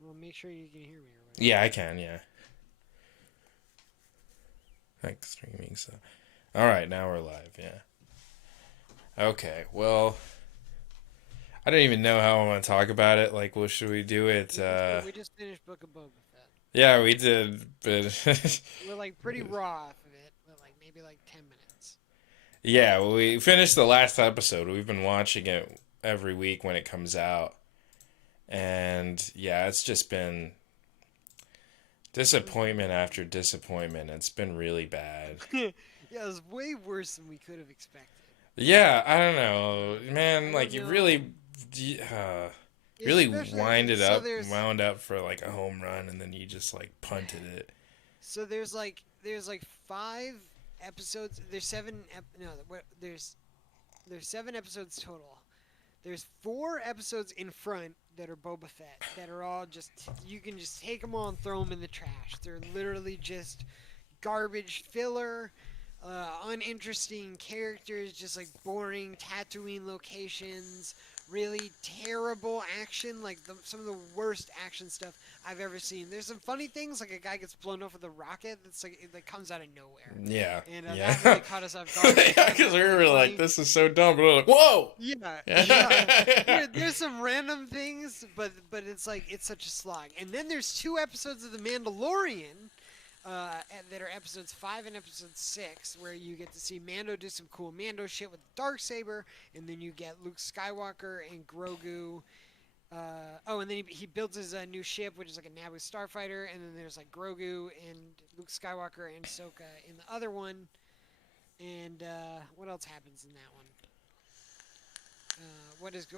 Well, make sure you can hear me or whatever. Yeah, I can. Yeah. Like streaming. So. All right, now we're live. Yeah. Okay. Well, I don't even know how I want to talk about it. Like, what should we do it? We just finished Book of Boba Fett. Yeah, we did, but We're like pretty raw off of it, but like maybe like 10 minutes. yeah, well, we finished the last episode. We've been watching it every week when it comes out, and yeah, it's just been It was disappointment after disappointment. It's been really bad. yeah, it was way worse than we could have expected. Yeah, I don't know, man. I Like don't you know. really Especially wound up for like a home run, and then you just like punted it. so there's like 5 episodes. There's no there's 7 episodes total. There's 4 episodes in front that are Boba Fett that are all just you can just take them all and throw them in the trash. They're literally just garbage filler, uninteresting characters, just like boring Tatooine locations, really terrible action, like some of the worst action stuff I've ever seen. There's some funny things, like a guy gets blown up with a rocket that's like it like comes out of nowhere, Yeah, and yeah, that really caught us off guard. We yeah. thought it Because was we really were like, funny. "This is so dumb," but we're like, "Whoa!" Yeah, yeah. Yeah, There's some random things, but it's like it's such a slog. And then there's 2 episodes of The Mandalorian that are episodes 5 and episode 6, where you get to see Mando do some cool Mando shit with the Darksaber, and then you get Luke Skywalker and Grogu. Oh, and then he builds his new ship, which is like a Naboo starfighter, and then there's like Grogu and Luke Skywalker and Ahsoka in the other one. And what else happens in that one?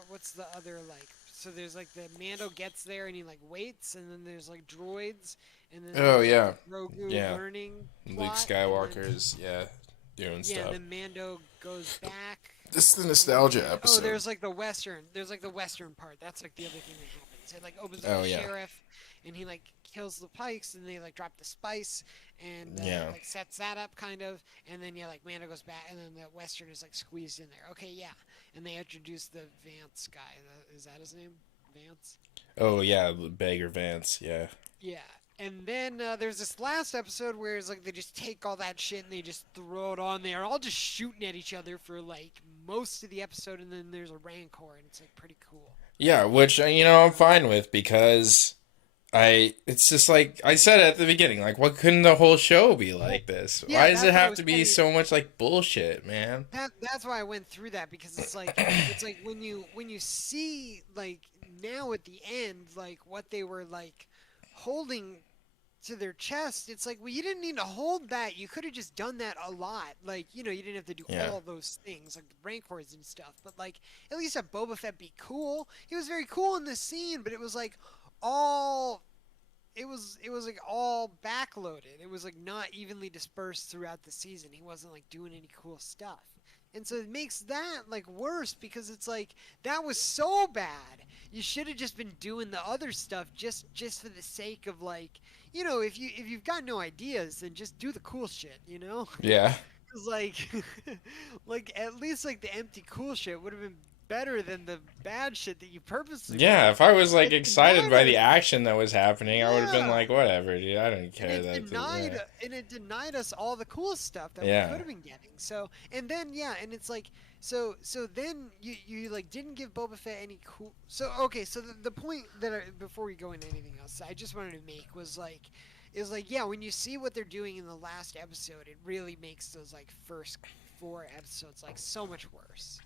What's the other like? So there's like the Mando gets there and he like waits, and then there's like droids, and then oh there's like yeah, the Grogu yeah. learning Luke plot, and then Skywalker's doing yeah, and stuff. then Mando goes back, This is the and nostalgia then episode. there's like the western part. That's like the other thing that happens. It like opens with Oh the yeah, sheriff, and he like kills the Pikes, and they like drop the spice, and yeah. like sets that up kind of, and then yeah, like Mando goes back, and then the western is like squeezed in there. Okay, yeah, and they introduce the Vance guy. Is that his name? Vance. Oh yeah, Beggar Vance. Yeah, Yeah. And then there's this last episode where it's like they just take all that shit and they just throw it on there, all just shooting at each other for like most of the episode, and then there's a rancor, and it's like pretty cool. yeah. Which I'm fine with because it's just like I said at the beginning, like, what couldn't the whole show be Well, like this? yeah, Why does it that's what I have was to be saying. so much like bullshit, man? That's why I went through that, because it's like when you see like now at the end like what they were like holding to their chest, it's like, well, you didn't need to hold that. You could have just done that a lot. Like, you didn't have to do Yeah, all those things, like the Rancors and stuff. But, like, at least have Boba Fett be cool. He was very cool in this scene, but it was like all. It was like all backloaded. It was like not evenly dispersed throughout the season. He wasn't like doing any cool stuff. And so it makes that like worse, because it's like that was so bad. You should have just been doing the other stuff just for the sake of like, if you've got no ideas, then just do the cool shit, you know? yeah, Cuz like like at least like the empty cool shit would have been better than the bad shit that you purposely yeah. wrote. If I was like It excited denied by the us. action that was happening, I would have been Yeah. like, whatever, dude. I don't and care it that. denied Yeah, and it denied us all the cool stuff that we yeah, could have been getting. So and then yeah, and it's like so then you like didn't give Boba Fett any cool. So okay, so the point that before we go into anything else, I just wanted to make was like is like yeah, when you see what they're doing in the last episode, it really makes those like first 4 episodes like so much worse.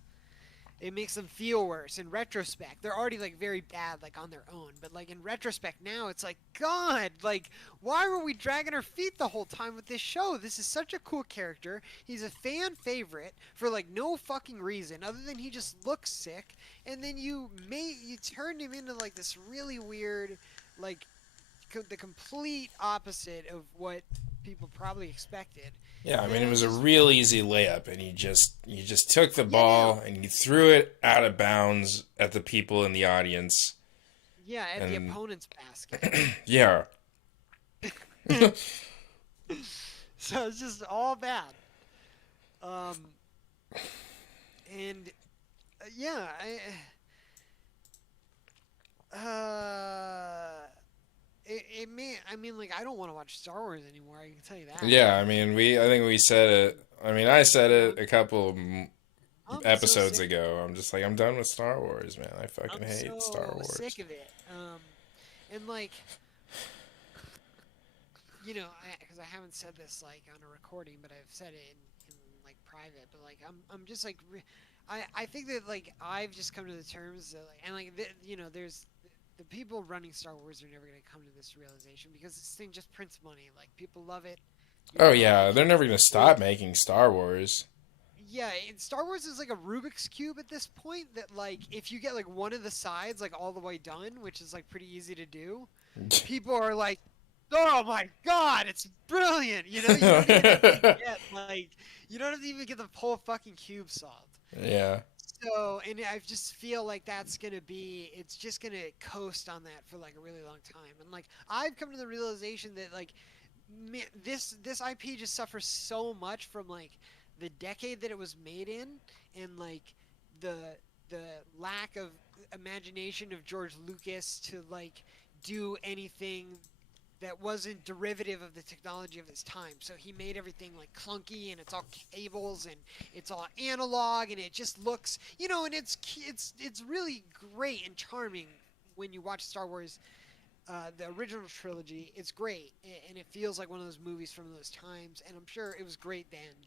It makes them feel worse in retrospect. They're already like very bad like on their own, but like in retrospect now it's like god, like why were we dragging our feet the whole time with this show? This is such a cool character. He's a fan favorite for like no fucking reason other than he just looks sick, and then you turned him into like this really weird like the complete opposite of what people probably expected. yeah. I And mean, it it was was a just real easy layup, and you just took the yeah, ball and you threw it out of bounds at the people in the audience, yeah, at the and opponent's basket. yeah, So it's just all bad. Um, and yeah, uh, I mean, like I don't want to watch Star Wars anymore. I can tell you that. Yeah, I mean, I think we said it. I mean, I said it I'm a couple I'm so episodes sick. ago. I'm just like, I'm done with Star Wars, man. I fucking I'm hate Star so Wars. sick of it. And like because I haven't said this like on a recording, but I've said it in like private. But like I'm just like I think that like I've just come to the terms that like and like there's the people running Star Wars are never gonna come to this realization because this thing just prints money. Like people love it. Oh The yeah, they're kids never gonna like stop making Star Wars. yeah, Star Wars is like a Rubik's cube at this point. That like if you get like one of the sides like all the way done, which is like pretty easy to do, people are like, "Oh my god, it's brilliant!" You don't even have to get like, you don't have to even get the whole fucking cube solved. Yeah. So, and I just feel like it's just gonna coast on that for like a really long time. And like, I've come to the realization that like, this IP just suffers so much from like the decade that it was made in, and like the the lack of imagination of George Lucas to like do anything that wasn't derivative of the technology of his time. So he made everything like clunky and it's all cables and it's all analog and it just looks, and it's really great and charming when you watch Star Wars, the original trilogy. It's great and it feels like one of those movies from those times. And I'm sure it was great then.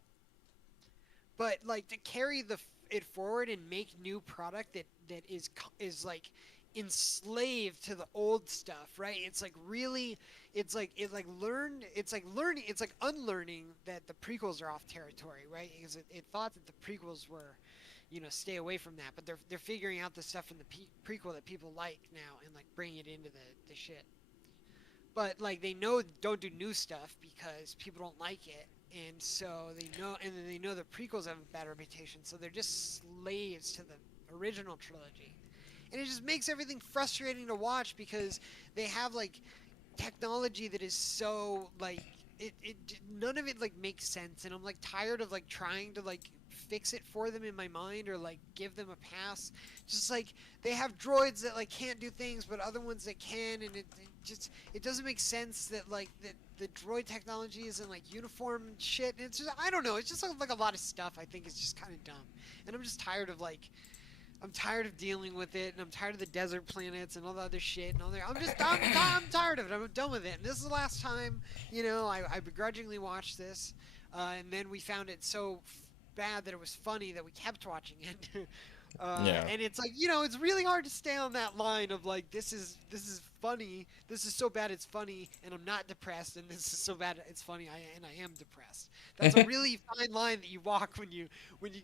But like to carry it forward and make new product that is like enslaved to the old stuff, right? It's like really, it's like learning, it's like unlearning that the prequels are off territory, right? Because it thought that the prequels were, stay away from that, but they're figuring out the stuff in the prequel that people like now and like bringing it into the shit. But like they know don't do new stuff because people don't like it, and so they know the prequels have a bad reputation, so they're just slaves to the original trilogy, and it just makes everything frustrating to watch because they have like technology that is so like it none of it like makes sense, and I'm like tired of like trying to like fix it for them in my mind or like give them a pass. Just like they have droids that like can't do things but other ones that can, and it doesn't make sense that like that the droid technology isn't like uniform and shit, and it's just I don't know, it's just like a lot of stuff I think is just kind of dumb, and I'm just tired of like I'm tired of dealing with it, and I'm tired of the desert planets and all the other shit and all that. I'm tired of it. I'm done with it. And this is the last time, I begrudgingly watched this, and then we found it so bad that it was funny that we kept watching it. Yeah. And it's like it's really hard to stay on that line of like this is funny, this is so bad it's funny, and I'm not depressed, and this is so bad it's funny, and I am depressed. That's a really fine line that you walk when you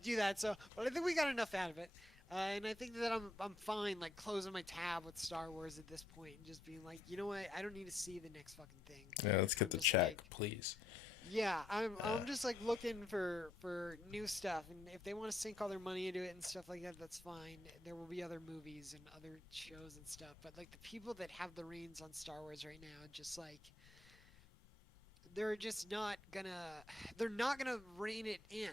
do that. So, but I think we got enough out of it. And I think that I'm fine like closing my tab with Star Wars at this point and just being like, you know what, I don't need to see the next fucking thing. Yeah, let's get I'm the just check, like, please. yeah, I'm Uh, I'm just like looking for new stuff, and if they want to sink all their money into it and stuff like that, that's fine. There will be other movies and other shows and stuff, but like the people that have the reins on Star Wars right now, just like they're just not gonna they're not gonna rein it in.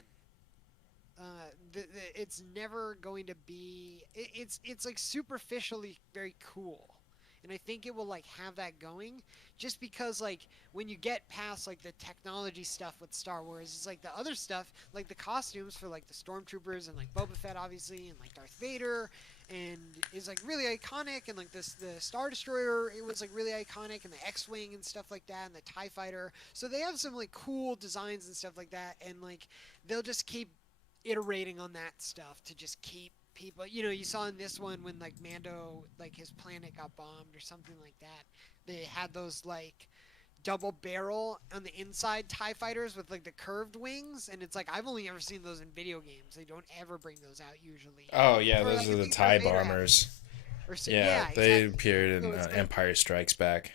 It's never going to be. It's like superficially very cool, and I think it will like have that going, just because like when you get past like the technology stuff with Star Wars, it's like the other stuff, like the costumes for like the stormtroopers and like Boba Fett obviously, and like Darth Vader, and is like really iconic, and like the Star Destroyer, it was like really iconic, and the X-wing and stuff like that, and the Tie Fighter. So they have some like cool designs and stuff like that, and like they'll just keep iterating on that stuff to just keep people. You saw in this one when like Mando, like his planet got bombed or something like that. They had those like double barrel on the inside TIE fighters with like the curved wings, and it's like I've only ever seen those in video games. They don't ever bring those out usually. oh yeah, Or those like are I the think Darth TIE Vader had bombers. or so, Yeah, yeah, they exactly. appeared So in it's like Empire Strikes Back.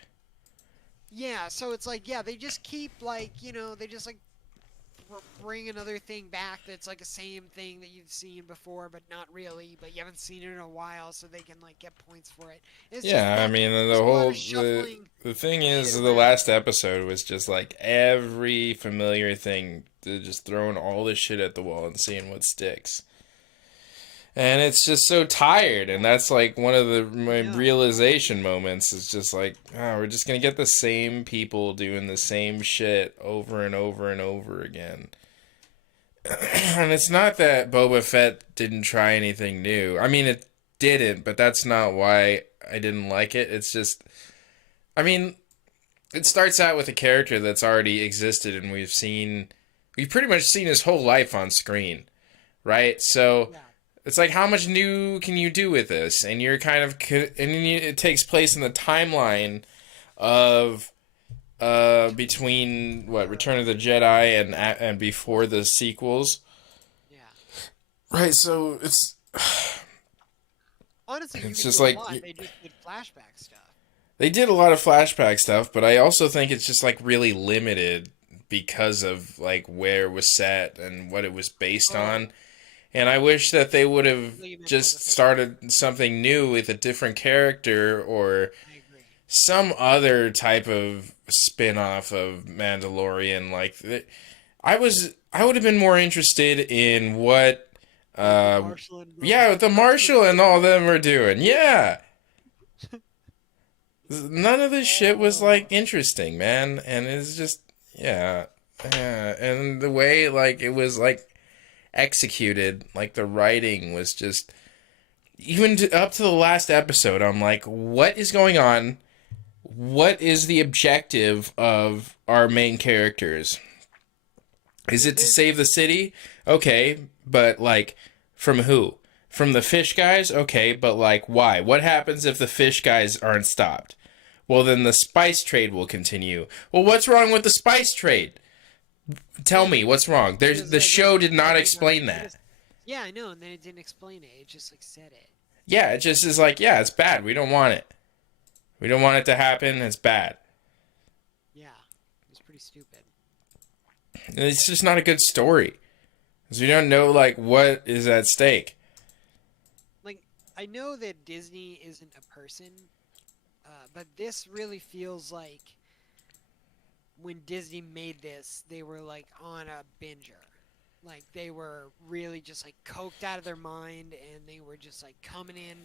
yeah, so it's like yeah, they just keep like they just like bring another thing back that's like the same thing that you've seen before, but not really. But you haven't seen it in a while, so they can like get points for it. It's just Yeah, I that mean the there's a lot whole of shuffling the thing shit is the around. last episode was just like every familiar thing, just throwing all this shit at the wall and seeing what sticks. And it's just so tired, and that's like one of I my know. realization moments is just like, oh, we're just gonna get the same people doing the same shit over and over and over again. And it's not that Boba Fett didn't try anything new. I mean, it didn't, but that's not why I didn't like it. It's just, I mean, it starts out with a character that's already existed, and we've pretty much seen his whole life on screen, right? So Yeah. it's like, how much new can you do with this? And you're kind of, it takes place in the timeline of between what Return of the Jedi and before the sequels, Yeah. right? So Honestly, you it's could just do a like lot. They just did flashback stuff. they did a lot of flashback stuff, but I also think it's just like really limited because of like where it was set and what it was based Oh, on. And I wish that they would I have thought you meant Boba just Fett. started something new with a different character or I agree. some other type of spin-off of Mandalorian. I would have been more interested in what Like the uh Marshall and yeah, the Marshall and Marshal and all Finn. them are doing. Yeah. None of this shit was like Oh, interesting, man, and it's just yeah. Yeah, and the way like it was like executed, like the writing was just up to the last episode, I'm like, what is going on? What is the objective of our main characters? Is yeah. it to save the city? Okay, but like, from who? From the fish guys? Okay, but like, why? What happens if the fish guys aren't stopped? Well, then the spice trade will continue. Well, what's wrong with the spice trade? Tell Yeah. me, what's wrong? Because The like it was show did not depending on explain that. medicine. Yeah, I know, and then it didn't explain it. It just like said it. Yeah, it just is like, yeah, it's bad. We don't want it. We don't want it to happen. It's bad. Yeah, it was pretty stupid. And it's just not a good story. Because we don't know, like, what is at stake. Like I know that Disney isn't a person, but this really feels like when Disney made this, they were like on a binger. Like they were really just like coked out of their mind and they were just like coming in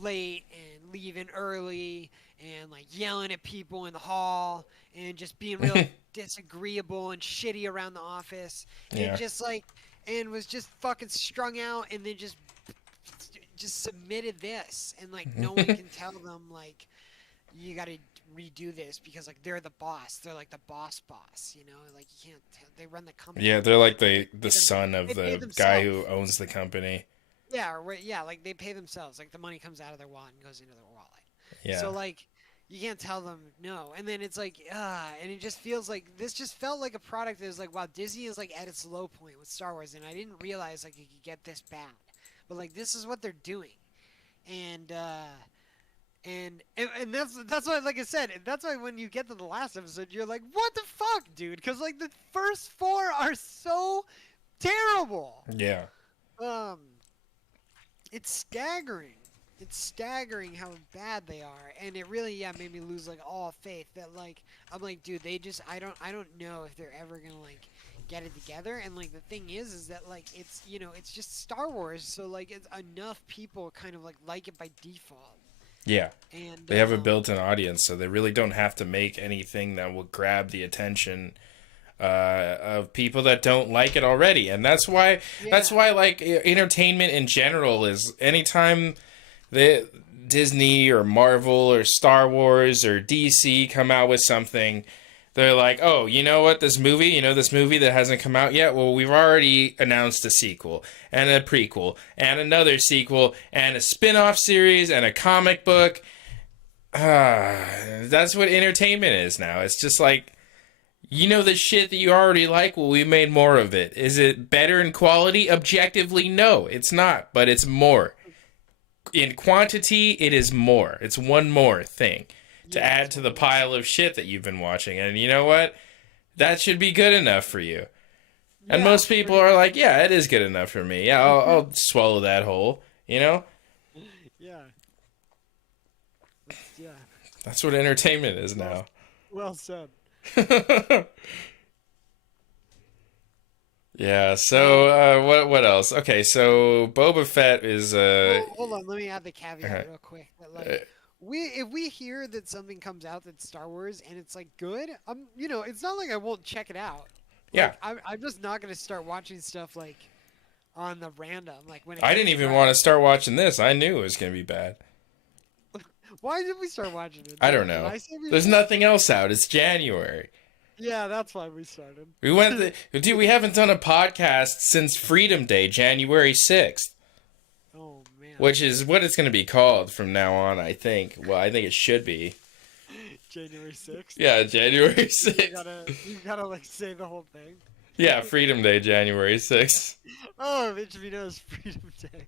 late and leaving early and like yelling at people in the hall and just being real disagreeable and shitty around the office and Yeah. just like and was just fucking strung out and then just submitted this and like no one can tell them like you got to redo this because like they're the boss. They're like the boss, you know? Like you can't they run the company. Yeah, they're like They the pay them son of they pay the guy who themselves. owns the company. Yeah, yeah, like they pay themselves. Like the money comes out of their wallet and goes into their wallet. Yeah. So like you can't tell them no. And then it's like and it just feels like this just felt like a product that is like wow, Disney is like at its low point with Star Wars and I didn't realize like it could get this bad. But like this is what they're doing. And and that's why like I said that's why when you get to the last episode you're like what the fuck dude because like the first four are so terrible. Yeah. um it's staggering how bad they are and it really made me lose like all faith that like I'm like dude they just I don't know if they're ever gonna like get it together and like the thing is that like it's it's just Star Wars so like it's enough people kind of like it by default Yeah. and They have a built-in audience, so they really don't have to make anything that will grab the attention of people that don't like it already. And that's yeah why like entertainment in general is anytime the Disney or Marvel or Star Wars or DC come out with something, they're like, oh, this movie that hasn't come out yet? Well, we've already announced a sequel and a prequel and another sequel and a spin-off series and a comic book. That's what entertainment is now. It's just like, the shit that you already like, well, we made more of it. Is it better in quality? Objectively, no, it's not, but it's more. In quantity, it is more. It's one more thing to yeah add it's to one the more thing pile of shit that you've been watching. And you know what? That should be good enough for you. And yeah most people pretty are much like, yeah, it is good enough for me. Yeah, I'll swallow that whole, you know? yeah that's yeah That's what entertainment is well now. well said Yeah, Yeah. Um, So what else? Okay. So Boba Fett is well, hold on. Let me add the caveat uh, real quick. That uh, like, if we hear that something comes out that's Star Wars and it's like good, it's not like I won't check it out. yeah. Like, I'm just not gonna start watching stuff like on the random, like when it I gets didn't even want to fresh. start watching this. I knew it was gonna be bad. Why did we start watching it? I don't Did know. I say we There's should? nothing else out. It's January. Yeah, that's why we started. Dude, we haven't done a podcast since Freedom Day, January 6th, Oh man, which is what it's going to be called from now on, I think. Well, I think it should be. January 6th. Yeah, January You 6th. gotta like say the whole thing. Yeah, Freedom Day, January 6th. Oh, HBO's Freedom Day.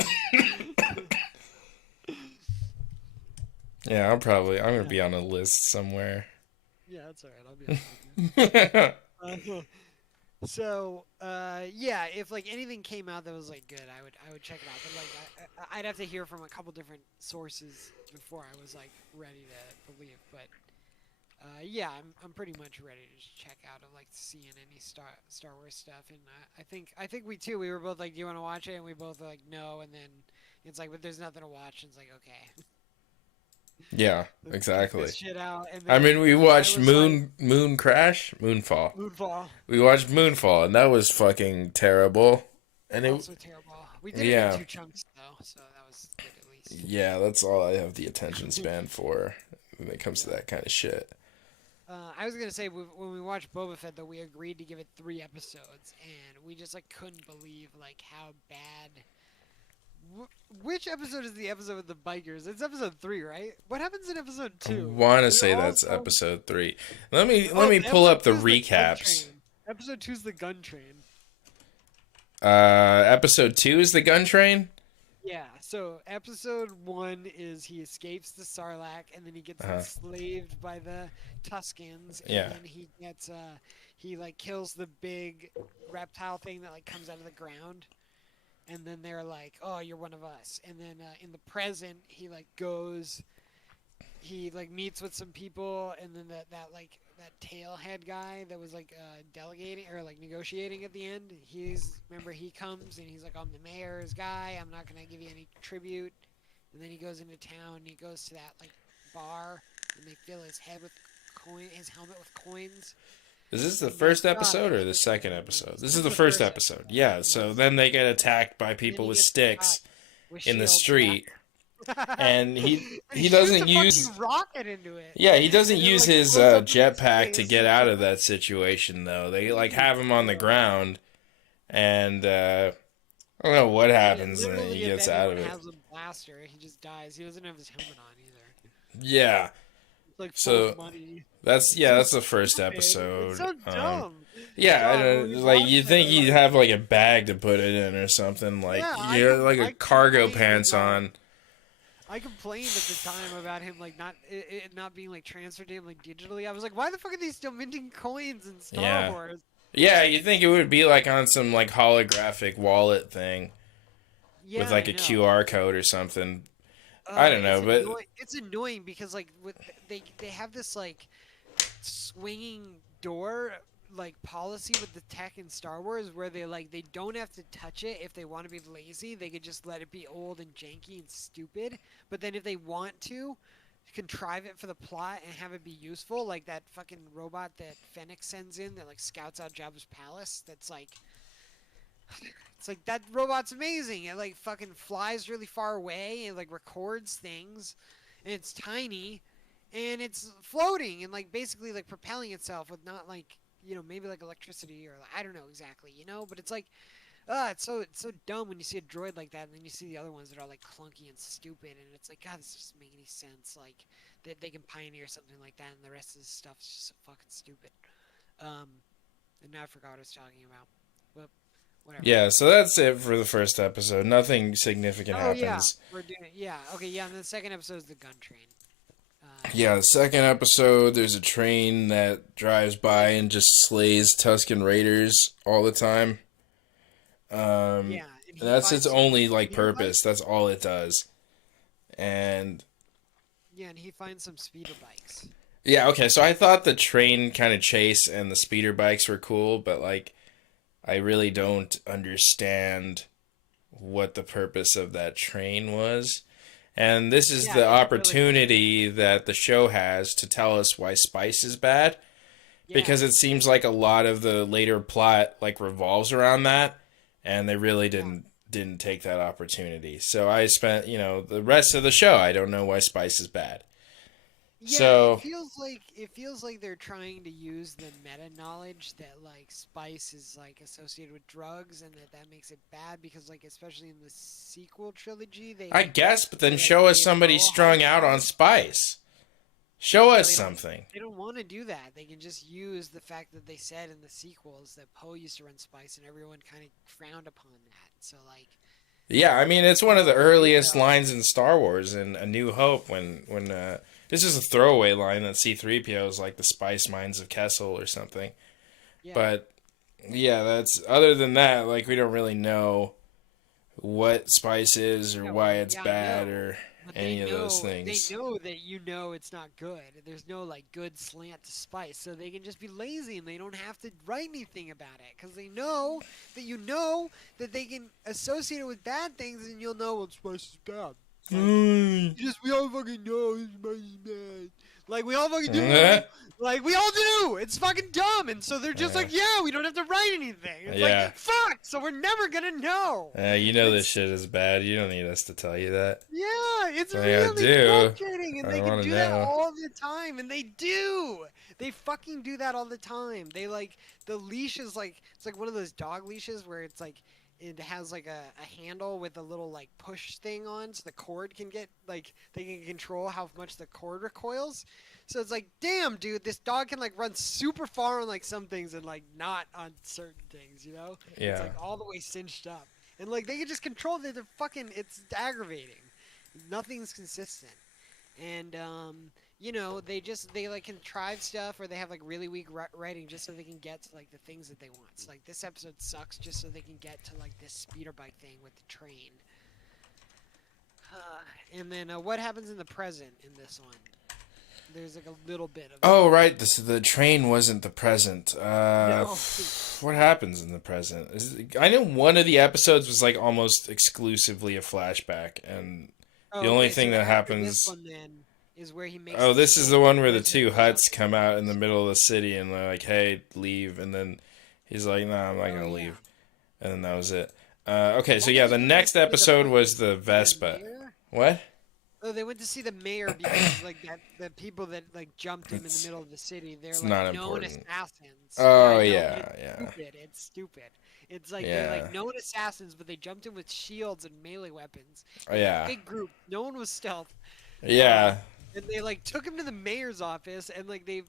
Yeah, I'm going to Yeah, be on a list somewhere. yeah, that's alright. I'll be honest with you. Yeah, if like anything came out that was like good, I would check it out. But like I'd have to hear from a couple different sources before I was like ready to believe. But yeah, I'm pretty much ready to just check out of like seeing any Star Wars stuff. And I think we were both like, do you want to watch it? And we both were like, no. And then it's like, but there's nothing to watch. And it's like, okay, Yeah, let's check exactly. this shit out. And I then mean, we I watched was like, Moonfall. Moonfall, We watched Moonfall, and that was fucking terrible. And it, also terrible. We did it in yeah, 2 chunks though, so that was good at least. yeah, that's all I have the attention span for when it comes to Yeah. that kind of shit. I was gonna say when we watched Boba Fett, though, we agreed to give it 3 episodes, and we just like couldn't believe like how bad. Which episode is the episode with the bikers? It's episode 3, right? What happens in episode I 2? want to Is it say all that's some- episode 3. Let Oh, me pull episode up the 2 is the gun recaps. train. Episode 2 is the gun train. Episode 2 is the gun train. Yeah, so episode 1 is he escapes the Sarlacc and then he gets enslaved by the Tuscans and Yeah. then he gets he like kills the big reptile thing that like comes out of the ground and then they're like, "Oh, you're one of us." And then in the present, he like goes he like meets with some people and then that tailhead guy that was like delegating or like negotiating at the end, remember he comes and he's like, I'm the mayor's guy, I'm not gonna give you any tribute. And then he goes into town and he goes to that like bar and they fill his helmet with coins. Is this the And first God, episode or the second episode? This is the first episode. Yeah, so then they get attacked by Then people he with gets sticks shot with in the shields, street. yeah. And he shoots doesn't a use fucking rocket into it. yeah, he doesn't And it, use like, his blows up in jetpack to space. get out of that situation though. They like have him on the ground and I don't know what happens and then Literally, he if gets out of anyone it. has a blaster, he just dies. He doesn't have his helmet on either. Yeah. It's like So, full of money. That's the first Stupid. episode. It's so dumb. Yeah, I God, don't when we like watched you it, think I was you'd like, have like a bag to put it in or something like Yeah, you know, like a I cargo complained pants about- on. I complained at the time about him like it not being like transferred to him like digitally. I was like, why the fuck are they still minting coins in Star Yeah. Wars? Yeah, you think it would be like on some like holographic wallet thing Yeah, with like I a know. QR code or something. I don't know, but It's annoying because like they have this like swinging door like policy with the tech in Star Wars where they don't have to touch it if they want to be lazy. They could just let it be old and janky and stupid. But then if they want to contrive it for the plot and have it be useful, like that fucking robot that Fennec sends in that like scouts out Jabba's palace, that's like it's like that robot's amazing. It like fucking flies really far away. It like records things, and it's tiny, and it's floating and like basically like propelling itself with not like maybe like electricity or I don't know exactly but it's like it's so dumb when you see a droid like that and then you see the other ones that are like clunky and stupid and it's like God, this doesn't make any sense. Like they can pioneer something like that and the rest of this stuff is just so fucking stupid. And now I forgot what I was talking about. But whatever. yeah, so that's it for the first episode. Nothing significant Oh yeah, happens. we're doing it. Yeah, okay, yeah. And the second episode is the gun train. Yeah, the second episode, there's a train that drives by and just slays Tusken Raiders all the time. Yeah, and he That's finds its some only like speeder purpose. bikes. That's all it does. And Yeah, and he finds some speeder bikes. yeah, okay. So I thought the train kind of chase and the speeder bikes were cool, but like I really don't understand what the purpose of that train was. And this is Yeah, the it's really dumb. opportunity that the show has to tell us why spice is bad, Yeah, because it seems like a lot of the later plot like revolves around that, and they really yeah. didn't take that opportunity. So I spent, the rest of the show I don't know why spice is bad. Yeah, So it feels like they're trying to use the meta knowledge that like spice is like associated with drugs and that makes it bad because like especially in the sequel trilogy I guess, but then they like show us made somebody Mo how strung out bad. on spice. Show Yeah, us something. they don't want to do that. They can just use the fact that they said in the sequels that Poe used to run spice and everyone kind of frowned upon that. So like Yeah, I mean it's they one of the don't do earliest so. lines in Star Wars in A New Hope when this is a throwaway line that C-3PO is like the spice mines of Kessel or something. Yeah. But yeah, that's other than that, like we don't really know what spice is or Yeah, why well, it's yeah, I bad know. or But any of those they things. know that you know it's not good. There's no like good slant to spice, so they can just be lazy and they don't have to write anything about it because they know that you know that they can associate it with bad things and you'll know well, spice is bad. Like Mm. we all fucking know spice is bad. Like we all fucking do. Like we all do. It's fucking dumb, and so they're just like, yeah, we don't have to write anything. It's like Yeah. fuck. So we're never gonna know. You know this It's shit is bad. You don't need us to tell you that. Yeah, it's Like I really do. frustrating, and I they can want to do that know. all the time, and they do. They fucking do that all the time. They like the leash is like it's like one of those dog leashes where it's like it has like a handle with a little like push thing on, so the cord can get like they can control how much the cord recoils. So it's like, damn, dude, this dog can like run super far on like some things and like not on certain things, you know? It's Yeah. like all the way cinched up. And like they can just control it. They're fucking. It's aggravating. Nothing's consistent. And they like contrive stuff or they have like really weak writing just so they can get to like the things that they want. So like this episode sucks just so they can get to like this speeder bike thing with the train. And then what happens in the present in this one? There's like a little bit of it. Oh right, the train wasn't the present. No. What happens in the present? I know one of the episodes was like almost exclusively a flashback, and the Oh, only okay. So thing that after this happens. one then is where he makes Oh, the this is stick the and one the where the wizard two jumps huts in come the out in the house. middle of the city, and they're like, "Hey, leave," and then he's like, "No, I'm not Oh gonna yeah. leave," and then that was it. Okay, so Why yeah, did the they go next see the episode fucking was the the Vespa. mayor? What? Oh, they went to see the mayor because like that the people that like jumped him in the It's middle of the city, they're it's like not known important. assassins. Yeah, Oh I know, but yeah, yeah, it's stupid. It's like they're yeah, like known assassins, but they jumped in with shields and melee weapons. oh, They're like a yeah, big group. No one was stealth. Uh, yeah. and they like took him to the mayor's office, and like they,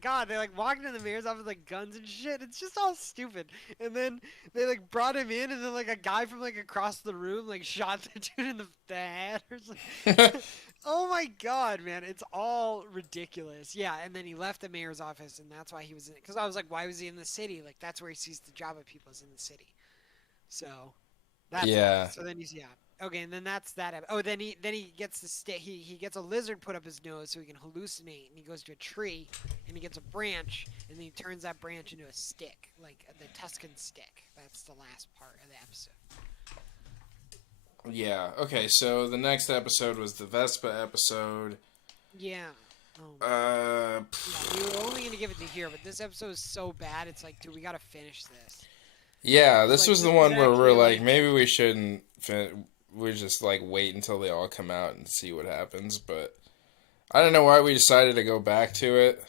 God, they like walked into the mayor's office with like guns and shit. It's just all stupid. And then they like brought him in, and then like a guy from like across the room like shot the dude in the head or something. Oh my God, man, it's all ridiculous. Yeah, and then he left the mayor's office, and that's why he was in it. Because I was like, why was he in the city? Like that's where he sees the job of people is in the city. So that's why. Yeah, So then he's yeah. Okay, and then that's that. Oh, then he gets the stick. He gets a lizard put up his nose so he can hallucinate, and he goes to a tree, and he gets a branch, and then he turns that branch into a stick, like the Tuscan stick. That's the last part of the episode. yeah. Okay, so the next episode was the Vespa episode. Yeah. Uh, Yeah, we were only gonna give it to here, but this episode is so bad. It's like, dude, we gotta finish this. yeah, It's this like was the this is one where we're actually like, like, maybe we shouldn't. We just like wait until they all come out and see what happens. But I don't know why we decided to go back to it.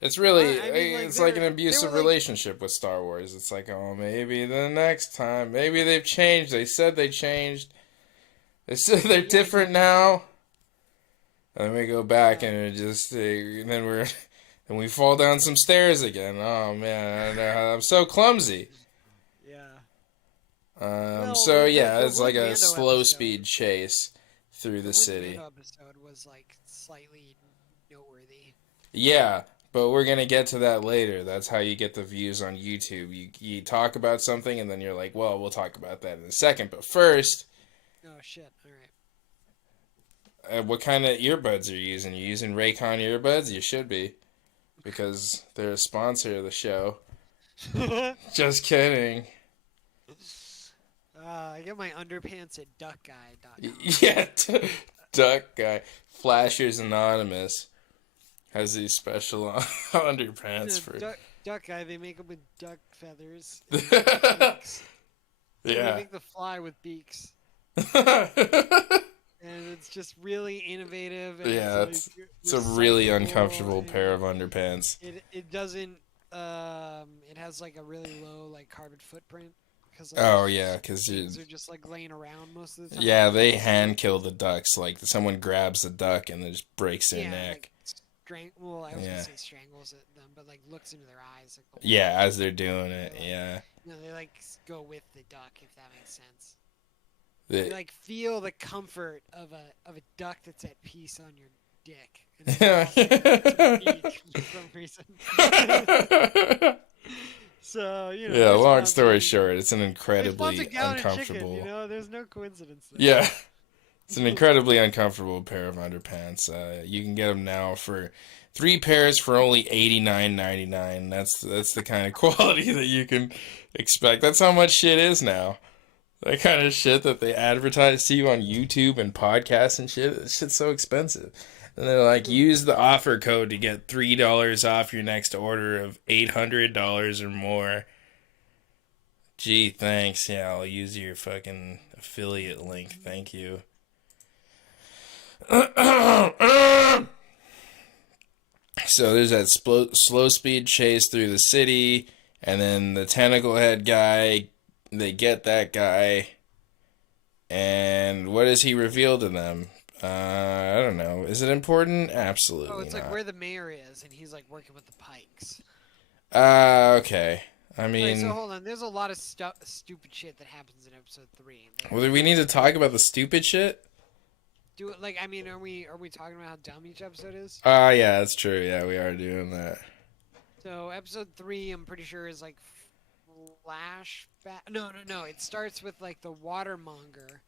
It's really, I mean, like it's like an they were abusive like, relationship with Star Wars. It's like, oh, maybe the next time. Maybe they've changed. They said they changed. They said they're yeah, different now. And then we go back yeah, and it just, then we're, and we fall down some stairs again. Oh man, I don't know how, I'm so clumsy. yeah. Well, So yeah, the it's like one a Mando slow episode, speed chase through the the one city. Mando episode was like slightly noteworthy. Yeah, but we're gonna get to that later. That's how you get the views on YouTube. You talk about something and then you're like, well, we'll talk about that in a second. But first, Oh shit! All right. what kind of earbuds are you using? You using Raycon earbuds? You should be, because they're a sponsor of the show. Just kidding. I get my underpants at duckguy.com. Yeah, Duck Guy. Flashers Anonymous has these special underpants Yeah, for. duck guy. They make them with duck feathers and beaks, and they Yeah. make the fly with beaks, Yeah, and it's just really innovative, and it's like it's a really recyclable, uncomfortable pair of underpants. it doesn't it has like a really low like carbon footprint because like Oh yeah, because things are just like laying around most of the time. yeah, Like they it's hand kill the ducks. Like someone grabs the duck and then just breaks their yeah, neck. like well, I was gonna Yeah, say strangles them, but like looks into their eyes like the whole yeah, time. as they're doing They it. like Yeah, they like go with the duck if that makes sense. You The- like feel the comfort of a duck that's at peace on your dick, and then it's also beak for some reason. So yeah. they're Long story sponsoring. short, it's an They sponsor incredibly Gallon and Chicken. uncomfortable. There's no coincidence there. Yeah, it's an incredibly uncomfortable pair of underpants. You can get them now for 3 pairs for only $89.99. That's the kind of quality that you can expect. That's how much shit is now. That kind of shit that they advertise to you on YouTube and podcasts and shit. That shit's so expensive. And they're like, use the offer code to get $3 off your next order of $800 or more. Gee, thanks. Yeah, I'll use your fucking affiliate link. Thank you. So there's that slow speed chase through the city, and then the tentacle head guy, they get that guy, and what does he reveal to them? I don't know. Is it important? Oh, Absolutely it's like not. where the mayor is, and he's like working with the Pikes. Okay. I Alright, so mean, hold on. There's a lot of stupid shit that happens in episode 3. well, do we need to talk about the stupid shit? Do it like I mean, are we talking about how dumb each episode is? Yeah, that's true. Yeah, we are doing that. So episode 3, I'm pretty sure is like flashback. No. It starts with like the watermonger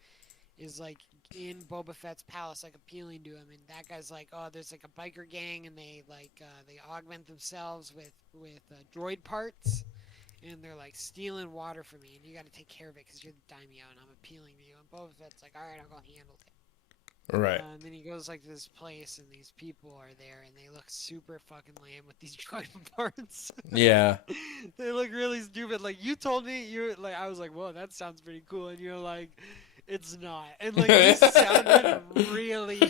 is like in Boba Fett's palace, like appealing to him, and that guy's like, oh, there's like a biker gang, and they like they augment themselves with droid parts, and they're like stealing water from me, and you got to take care of it because you're the daimyo, and I'm appealing to you. And Boba Fett's like, all right, I'll go handle it. Right. And then he goes like to this place, and these people are there, and they look super fucking lame with these droid parts. Yeah. They look really stupid. Like you told me, you like I was like, whoa, that sounds pretty cool, and you're like, it's not. And like you sounded really,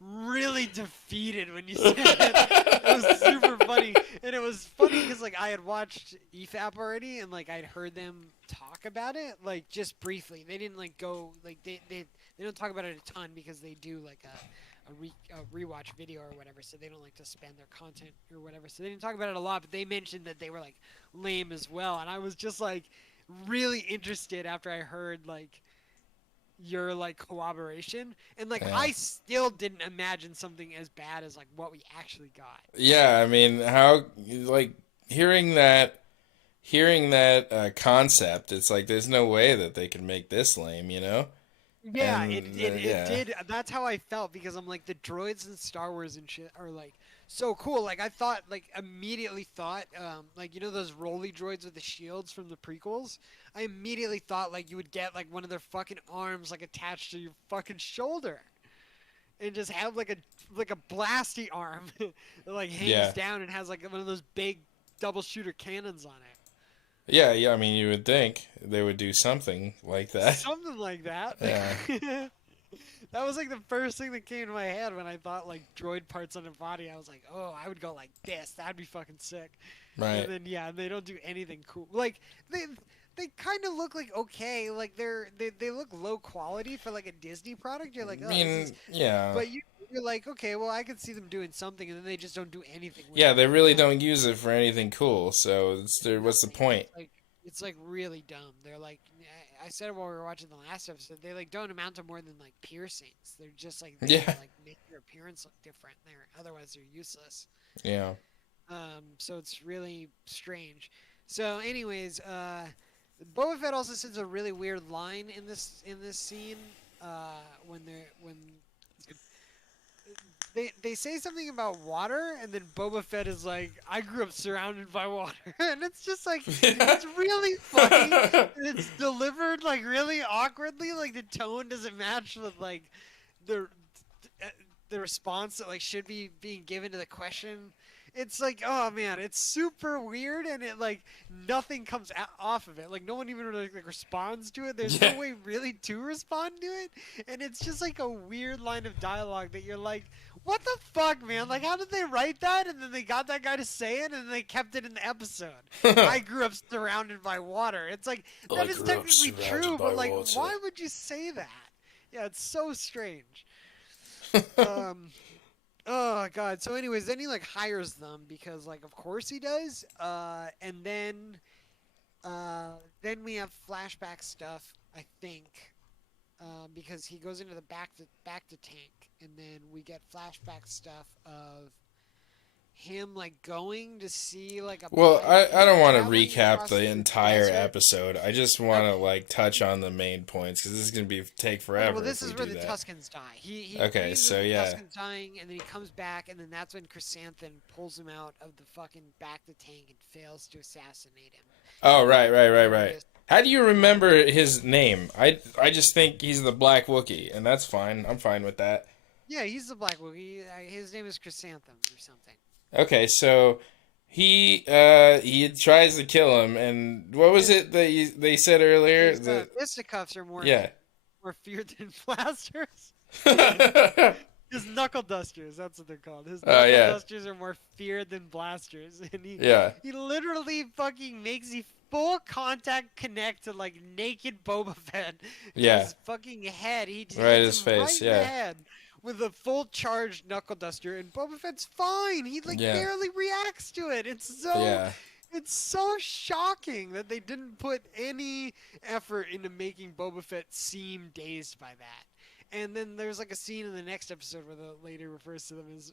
really defeated when you said it. It was super funny, and it was funny because like I had watched EFAP already, and like I'd heard them talk about it, like just briefly. They didn't like go like they don't talk about it a ton because they do like a rewatch video or whatever, so they don't like to spend their content or whatever. So they didn't talk about it a lot, but they mentioned that they were like lame as well, and I was just like really interested after I heard like your like cooperation, and like Yeah. I still didn't imagine something as bad as like what we actually got. Yeah, I mean, how like hearing that concept, it's like there's no way that they can make this lame, you know? Yeah, And it did. That's how I felt because I'm like the droids in Star Wars and shit are like so cool. Like I thought, like immediately thought, like those rolly droids with the shields from the prequels. I immediately thought like you would get like one of their fucking arms like attached to your fucking shoulder, and just have like a blasty arm that like hangs Yeah. down and has like one of those big double shooter cannons on it. Yeah, I mean, you would think they would do something like that. Something like that. Yeah. That was like the first thing that came to my head when I thought like droid parts on a body. I was like, oh, I would go like this. That'd be fucking sick. Right. And then yeah, they don't do anything cool. Like they kind of look like okay. Like they look low quality for like a Disney product. You're like, oh, I mean, this is. yeah. But you're like, okay, well, I could see them doing something, and then they just don't do anything with Yeah, it. they really don't use it for anything cool, so what's the Nothing. point? It's like really dumb. They're like, I said it while we were watching the last episode. They like don't amount to more than like piercings. They're just like there Yeah. to, like make your appearance look different. Otherwise they're useless. Yeah. So it's really strange. So, anyways, Boba Fett also says a really weird line in this scene when they say something about water, and then Boba Fett is like, "I grew up surrounded by water," and it's just like it's really funny, and it's delivered like really awkwardly. Like the tone doesn't match with like the uh, the response that like should be being given to the question. It's like, oh man, it's super weird, and it like nothing comes off of it. Like no one even really like responds to it. There's no Yeah. way really to respond to it, and it's just like a weird line of dialogue that you're like, what the fuck, man? Like how did they write that, and then they got that guy to say it, and then they kept it in the episode? I grew up surrounded by water. It's like I that is grew up technically surrounded true, by but like, water. why would you say that? Yeah, it's so strange. Um, oh god. So anyways, then he like hires them because like of course he does. And then we have flashback stuff, I think. Because he goes into the back to tank, and then we get flashback stuff of him like going to see like a Well, I don't want to traveling recap across the the entire desert. episode. I just want to Okay. like touch on the main points because this is gonna be take Okay, forever well, this if we is where do the that. Tuscans die. He Okay, leaves so with the yeah. Tuscans dying, and then he comes back, and then that's when Chrysanthemum pulls him out of the fucking back of the tank and fails to assassinate him. Oh, And right, then right, right, we right. just How do you yeah remember his name? I just think he's the Black Wookiee, and that's fine. I'm fine with that. yeah he's the Black Wookiee. His name is Chrysanthemum or something. Okay, so he tries to kill him, and what was His it that they said earlier? his The fisticuffs are yeah. more feared than blasters. Oh His knuckle dusters, that's what they're called. His knuckle yeah, dusters are more feared than blasters, and yeah, he literally fucking makes the full contact connect to like naked Boba Fett to yeah. his fucking head. He Right, hits his him right face. in the Yeah, head with a full charged knuckle duster, and Boba Fett's fine. He like yeah, barely reacts to it. yeah, It's so shocking that they didn't put any effort into making Boba Fett seem dazed by that. And then there's like a scene in the next episode where the lady refers to them as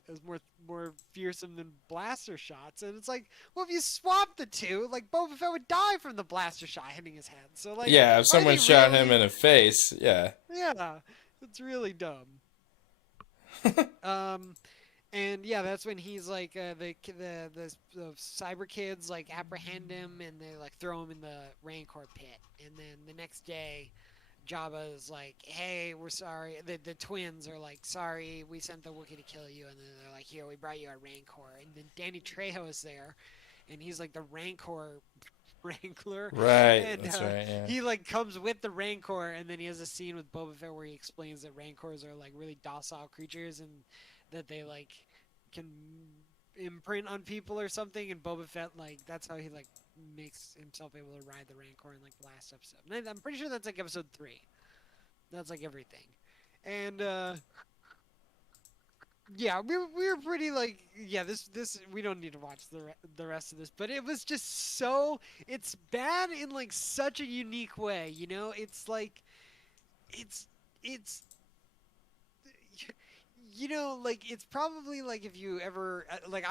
more fearsome than blaster shots, and it's like, well, if you swap the two, like Boba Fett would die from the blaster shot hitting his head. So like, yeah. If are someone they shot him really? in the face, yeah, Yeah, it's really dumb. Um, and yeah, that's when he's like the cyber kids like apprehend him and they like throw him in the Rancor pit, and then the next day Jabba is like, "Hey, we're sorry." The twins are like, "Sorry, we sent the Wookiee to kill you," and then they're like, "Here, we brought you a Rancor." And then Danny Trejo is there, and he's like the Rancor Wrangler, right. and That's right. Yeah, he like comes with the Rancor, and then he has a scene with Boba Fett where he explains that Rancors are like really docile creatures and that they like can imprint on people or something. And Boba Fett like that's how he like makes himself able to ride the Rancor in like the last episode. And I'm pretty sure that's like episode 3. That's like everything. And yeah, we were pretty like yeah. This we don't need to watch the rest of this, but it was just so it's bad in like such a unique way. You know, it's like it's you know like it's probably like if you ever like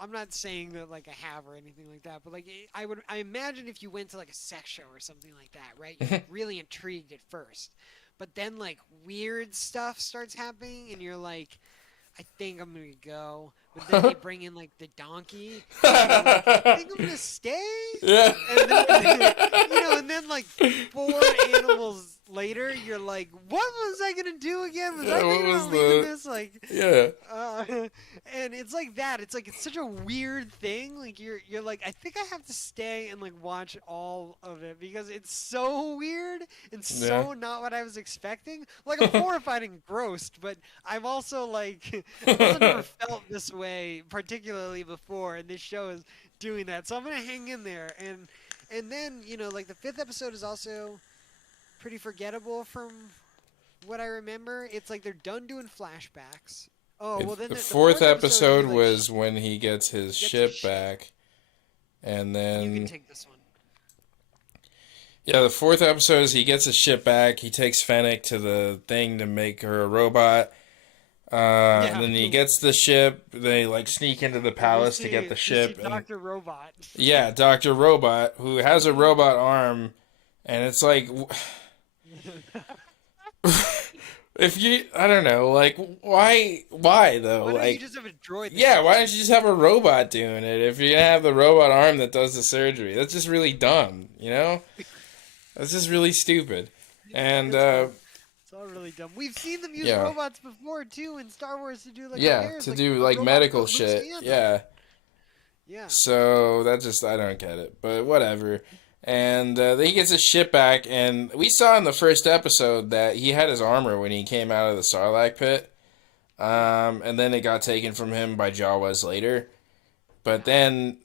I'm not saying that like I have or anything like that, but like I imagine if you went to like a sex show or something like that, right? You're like really intrigued at first, but then like weird stuff starts happening, and you're like, I think I'm gonna go. But then they bring in like the donkey, and you're like, I think I'm gonna stay. yeah. And then you know, and then like 4 animals later, you're like, what was I gonna do again? Was I Yeah, what thinking was about leaving the? this? Like, Yeah, uh, and it's like that. It's like it's such a weird thing. Like you're like, I think I have to stay and like watch all of it because it's so weird and yeah. so not what I was expecting. Like I'm horrified and grossed, but I'm also like I've also never felt this way particularly before, and this show is doing that. So I'm gonna hang in there, and then you know like the 5th episode is also pretty forgettable from what I remember. It's like they're done doing flashbacks. Oh well, then The the fourth 4th episode he episode like was when he gets his he gets his ship ship. back, and You can then take this one. yeah, the fourth episode is he gets his ship back. He takes Fennec to the thing to make her a robot. And Yeah, then he gets the ship. They like sneak into the and palace to get the we see ship, and Doctor Robot. yeah, Doctor Robot who has a robot arm, and it's like, If you, I don't know, like, why though? Why don't you Like, just have a droid that yeah, does why it? don't you just have a robot doing it if you're gonna have the robot arm that does the surgery? That's just really dumb, you know? That's just really stupid. And, It's all it's all really dumb. We've seen them use yeah. robots before too in Star Wars to do like Yeah, repairs. to Like do, a like, robot medical put Luke's shit. hand on. Yeah. Yeah. So, that just, I don't get it. But whatever. And then he gets his shit back, and we saw in the first episode that he had his armor when he came out of the Sarlacc pit. Yeah. And then it got taken from him by Jawas later. But Yeah. then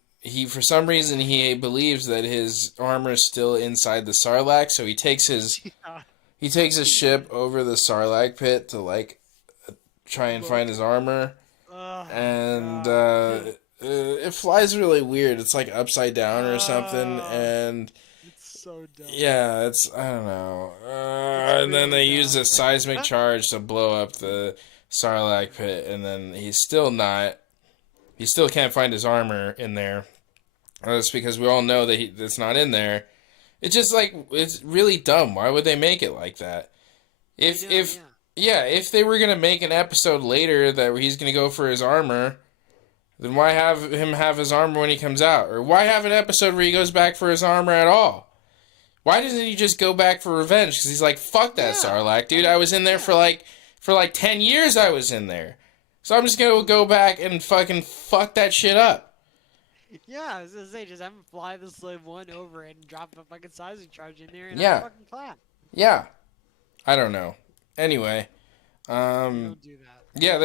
for some reason, he believes that his armor is still inside the Sarlacc, so Yeah. he takes his ship over the Sarlacc pit to like try and find Look. his armor, Oh and God. it flies really weird. It's like upside down or something, Oh, and it's so dumb. yeah, it's I don't know. It's And then really they use dumb. a seismic charge to blow up the Sarlacc pit, and then he's still not. He still can't find his armor in there. That's because we all know that it's not in there. It's just like it's really dumb. Why would they make it like that? If Yeah. yeah, if they were gonna make an episode later that he's gonna go for his armor, then why have him have his armor when he comes out? Or why have an episode where he goes back for his armor at all? Why doesn't he just go back for revenge? Because he's like, fuck that Yeah. Sarlacc, dude. I was in there Yeah. for like 10 years. I was in there, so I'm just gonna go back and fucking fuck that shit up. Yeah, I was gonna say, just have him fly the Slave 1 over it and drop a fucking seismic charge in there and have a Yeah, fucking clap. yeah. I don't know. Anyway, They don't do that. yeah.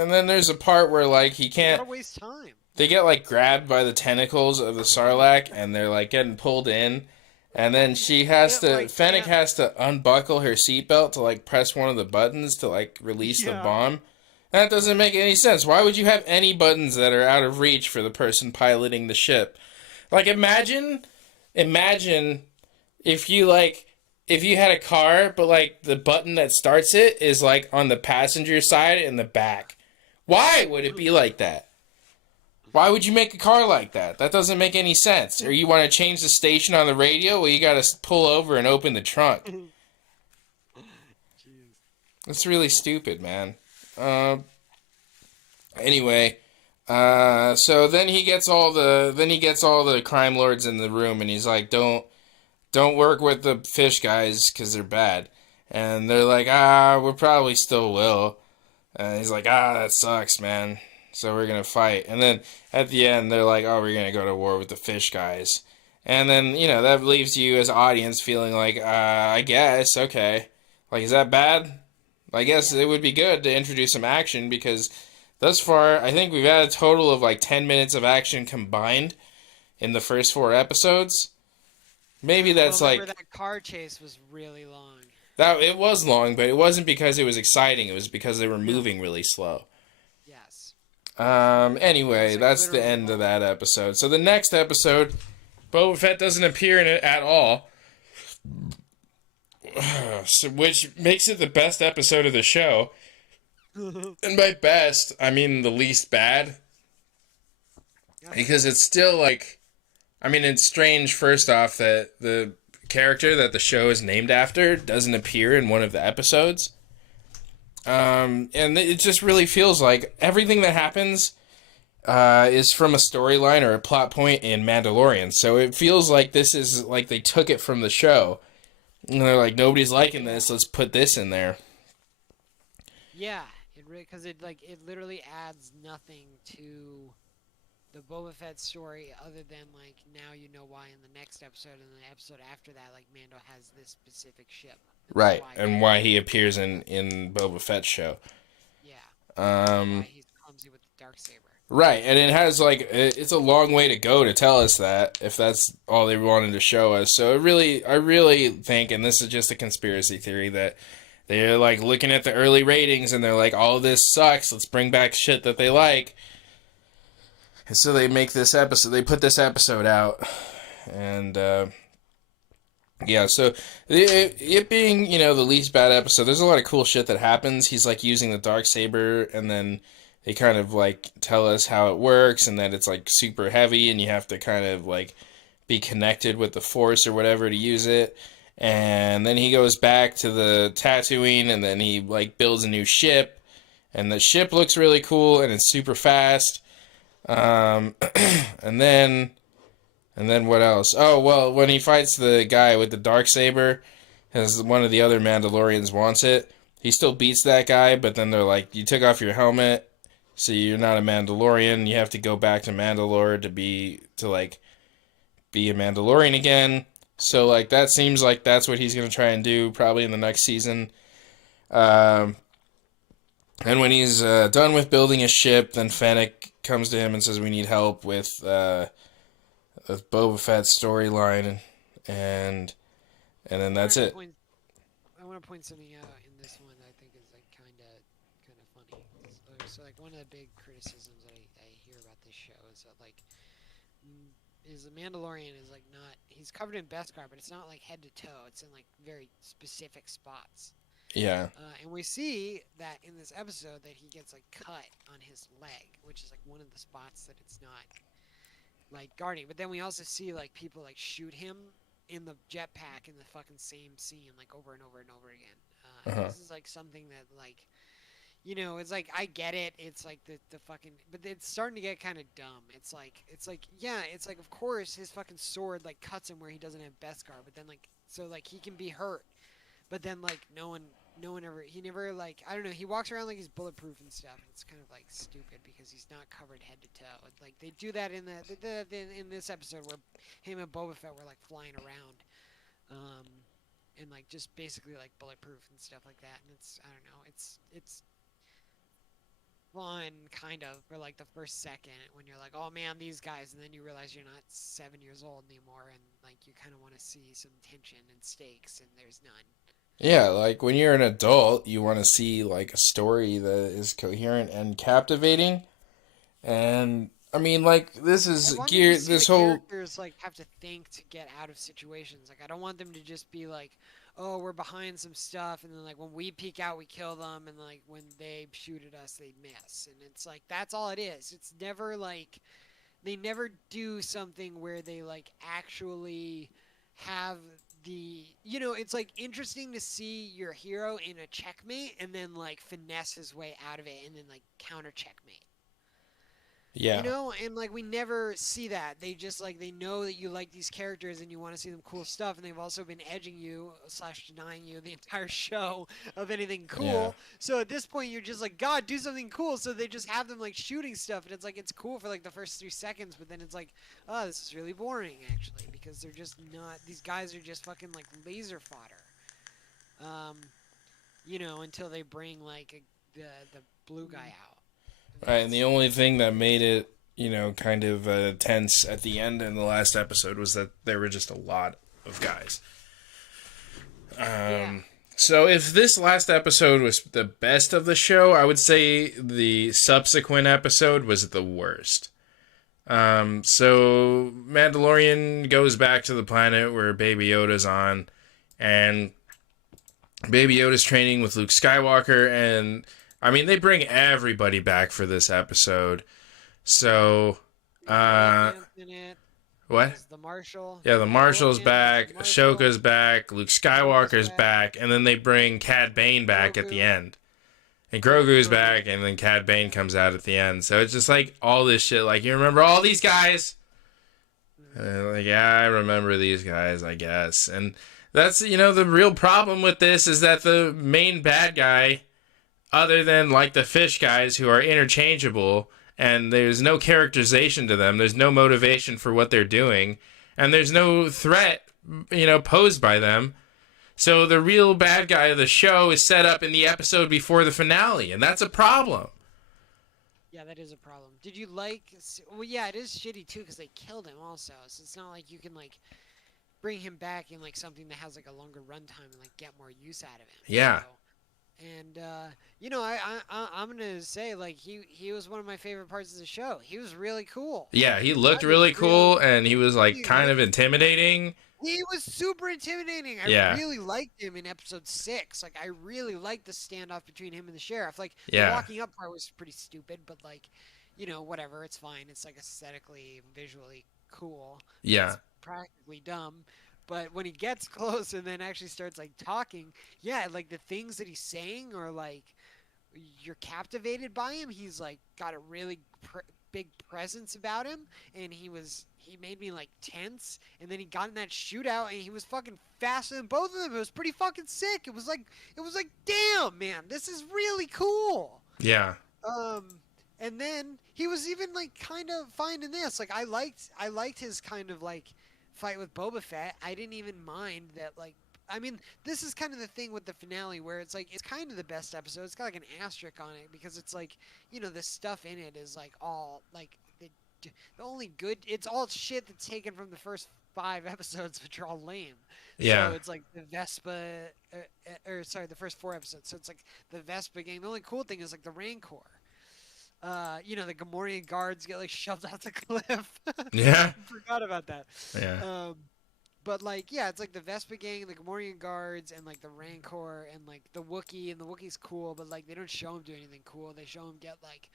And then there's a part where like he You can't. gotta waste time. They get like grabbed by the tentacles of the Sarlacc, and they're like getting pulled in. And then Fennec Yeah. has to unbuckle her seatbelt to like press one of the buttons to like release the Yeah. bomb. That doesn't make any sense. Why would you have any buttons that are out of reach for the person piloting the ship? Like imagine if you had a car, but like the button that starts it is like on the passenger side in the back. Why would it be like that? Why would you make a car like that? That doesn't make any sense. Or you want to change the station on the radio? Well, you got to pull over and open the trunk. Jeez. It's really stupid, man. Anyway, so then he gets all the crime lords in the room, and he's like, don't work with the fish guys because they're bad. And they're like, we probably still will. And he's like, that sucks, man. So we're gonna fight. And then at the end, they're like, we're gonna go to war with the fish guys. And then, that leaves you as audience feeling like, I guess, okay. Like, is that bad? I guess it would be good to introduce some action because thus far, I think we've had a total of like 10 minutes of action combined in the first 4 episodes. Maybe that's Remember like that car chase was really long. that. It was long, but it wasn't because it was exciting. It was because they were moving really slow. Yes. Anyway, It's like that's the literally end of long. that episode. So the next episode, Boba Fett doesn't appear in it at all. So, which makes it the best episode of the show. And by best, I mean the least bad. Because it's still like, I mean, it's strange, first off, that the character that the show is named after doesn't appear in one of the episodes. And it just really feels like everything that happens is from a storyline or a plot point in Mandalorian. So it feels like this is like they took it from the show. And they're like, nobody's liking this, let's put this in there. Yeah, because it literally adds nothing to the Boba Fett story other than like now you know why in the next episode and the episode after that like Mando has this specific ship. Right, and why he appears in Boba Fett's show. Yeah. Why he's clumsy with the Darksaber. Right, and it has like it's a long way to go to tell us that if that's all they wanted to show us. So I really think, and this is just a conspiracy theory, that they're like looking at the early ratings and they're like, all of this sucks. Let's bring back shit that they like. And so they make this episode. They put this episode out, and yeah. So it being the least bad episode, there's a lot of cool shit that happens. He's like using the Darksaber, and then they kind of like tell us how it works and that it's like super heavy and you have to kind of like be connected with the Force or whatever to use it. And then he goes back to the Tatooine, and then he like builds a new ship, and the ship looks really cool, and it's super fast. Um, and then what else? Oh well, when he fights the guy with the dark saber, as one of the other Mandalorians wants it, he still beats that guy. But then they're like, "You took off your helmet, so you're not a Mandalorian. You have to go back to Mandalore to be a Mandalorian again." So like that seems like that's what he's gonna try and do probably in the next season. Um, and when he's done with building his ship, then Fennec comes to him and says, "We need help with Boba Fett's storyline," and and then I that's wanted to it. point. I want to point something out in this one that I think is like kind of funny. So like one of the big criticisms that I hear about this show is that like is the Mandalorian is like not he's covered in Beskar, but it's not like head to toe. It's in like very specific spots. Yeah, And we see that in this episode that he gets like cut on his leg, which is like one of the spots that it's not like guarding. But then we also see like people like shoot him in the jetpack in the fucking same scene like over and over and over again. And uh-huh. this is like something that like it's like I get it. It's like the fucking, but it's starting to get kind of dumb. It's like yeah, it's like of course his fucking sword like cuts him where he doesn't have Beskar, but then like so like he can be hurt, but then like no one ever he never like I don't know he walks around like he's bulletproof and stuff. It's kind of like stupid because he's not covered head to toe. Like they do that in this episode where him and Boba Fett were like flying around, um, and like just basically like bulletproof and stuff like that. And it's I don't know it's fun kind of for like the first second when you're like oh man these guys and then you realize you're not 7 years old anymore and like you kind of want to see some tension and stakes and there's none. Yeah, like when you're an adult, you want to see like a story that is coherent and captivating. And I mean, like this I is wanted to gear. see the This whole characters like have to think to get out of situations. Like I don't want them to just be like, "Oh, we're behind some stuff," and then like when we peek out, we kill them, and like when they shoot at us, they miss. And it's like that's all it is. It's never like they never do something where they like actually have it's like interesting to see your hero in a checkmate and then like finesse his way out of it and then like counter checkmate. yeah, And like we never see that. They just like they know that you like these characters and you want to see them cool stuff, and they've also been edging you slash denying you the entire show of anything yeah, cool. So at this point, you're just like, God, do something cool. So they just have them like shooting stuff, and it's like it's cool for like the first 3 seconds, but then it's like, oh, this is really boring actually because they're just not. These guys are just fucking like laser fodder. Um, until they bring like the blue guy out. And right. And the that's only thing that made it, kind of tense at the end in the last episode was that there were just a lot of guys. yeah. So if this last episode was the best of the show, I would say the subsequent episode was the worst. So Mandalorian goes back to the planet where Baby Yoda's on, and Baby Yoda's training with Luke Skywalker, and I mean they bring everybody back for this episode. So, uh, Mandalorian's in it. what? As the Marshal. Yeah, The the Marshal's Mandalorian as the back, Marshal. Ahsoka's back, Luke Ahsoka's Skywalker's back. back, and then they bring Cad Bane back at the Grogu. end. And Grogu's Grogu. back, and then Cad Bane comes out at the end. So it's just like all this shit. Like, you remember all these guys? Mm. Like, yeah, I remember these guys, I guess. And that's, the real problem with this is that the main bad guy, other than like the fish guys who are interchangeable, and there's no characterization to them, there's no motivation for what they're doing, and there's no threat, posed by them. So the real bad guy of the show is set up in the episode before the finale, and that's a problem. Yeah, that is a problem. Did you like? Well, yeah, it is shitty too because they killed him also. So it's not like you can like bring him back in like something that has like a longer runtime and like get more use out of him. So, Yeah. and I'm gonna say like he was one of my favorite parts of the show. He was really cool. Yeah, he I looked was really really cool, and he was like he kind of looked intimidating. He was super intimidating. I Yeah. really liked him in episode 6. Like I really liked the standoff between him and the sheriff. Like the Yeah. walking up part was pretty stupid, but like, whatever, it's fine. It's like aesthetically, visually cool, but Yeah. it's practically dumb. But when he gets close and then actually starts like talking, yeah, like the things that he's saying are like you're captivated by him. He's like got a really big presence about him, and he made me like tense. And then he got in that shootout, and he was fucking faster than both of them. It was pretty fucking sick. It was like damn man, this is really cool. Yeah. Um, and then he was even like kind of fine in this. Like I liked his kind of like fight with Boba Fett. I didn't even mind that like. I mean, this is kind of the thing with the finale where it's like it's kind of the best episode. It's got like an asterisk on it because it's like the stuff in it is like all like the only good. It's all shit that's taken from the first 5 episodes, which are all lame. So Yeah. it's like the Vespa, or sorry, the first 4 episodes. So it's like the Vespa gang. The only cool thing is like the Rancor. The Gamorrean guards get like shoved off the cliff. Yeah. Forgot about that. Yeah. But like, yeah, it's like the Vespa gang, the Gamorrean guards, and like the Rancor, and like the Wookiee, and the Wookiee's cool, but like they don't show him do anything cool. They show him get like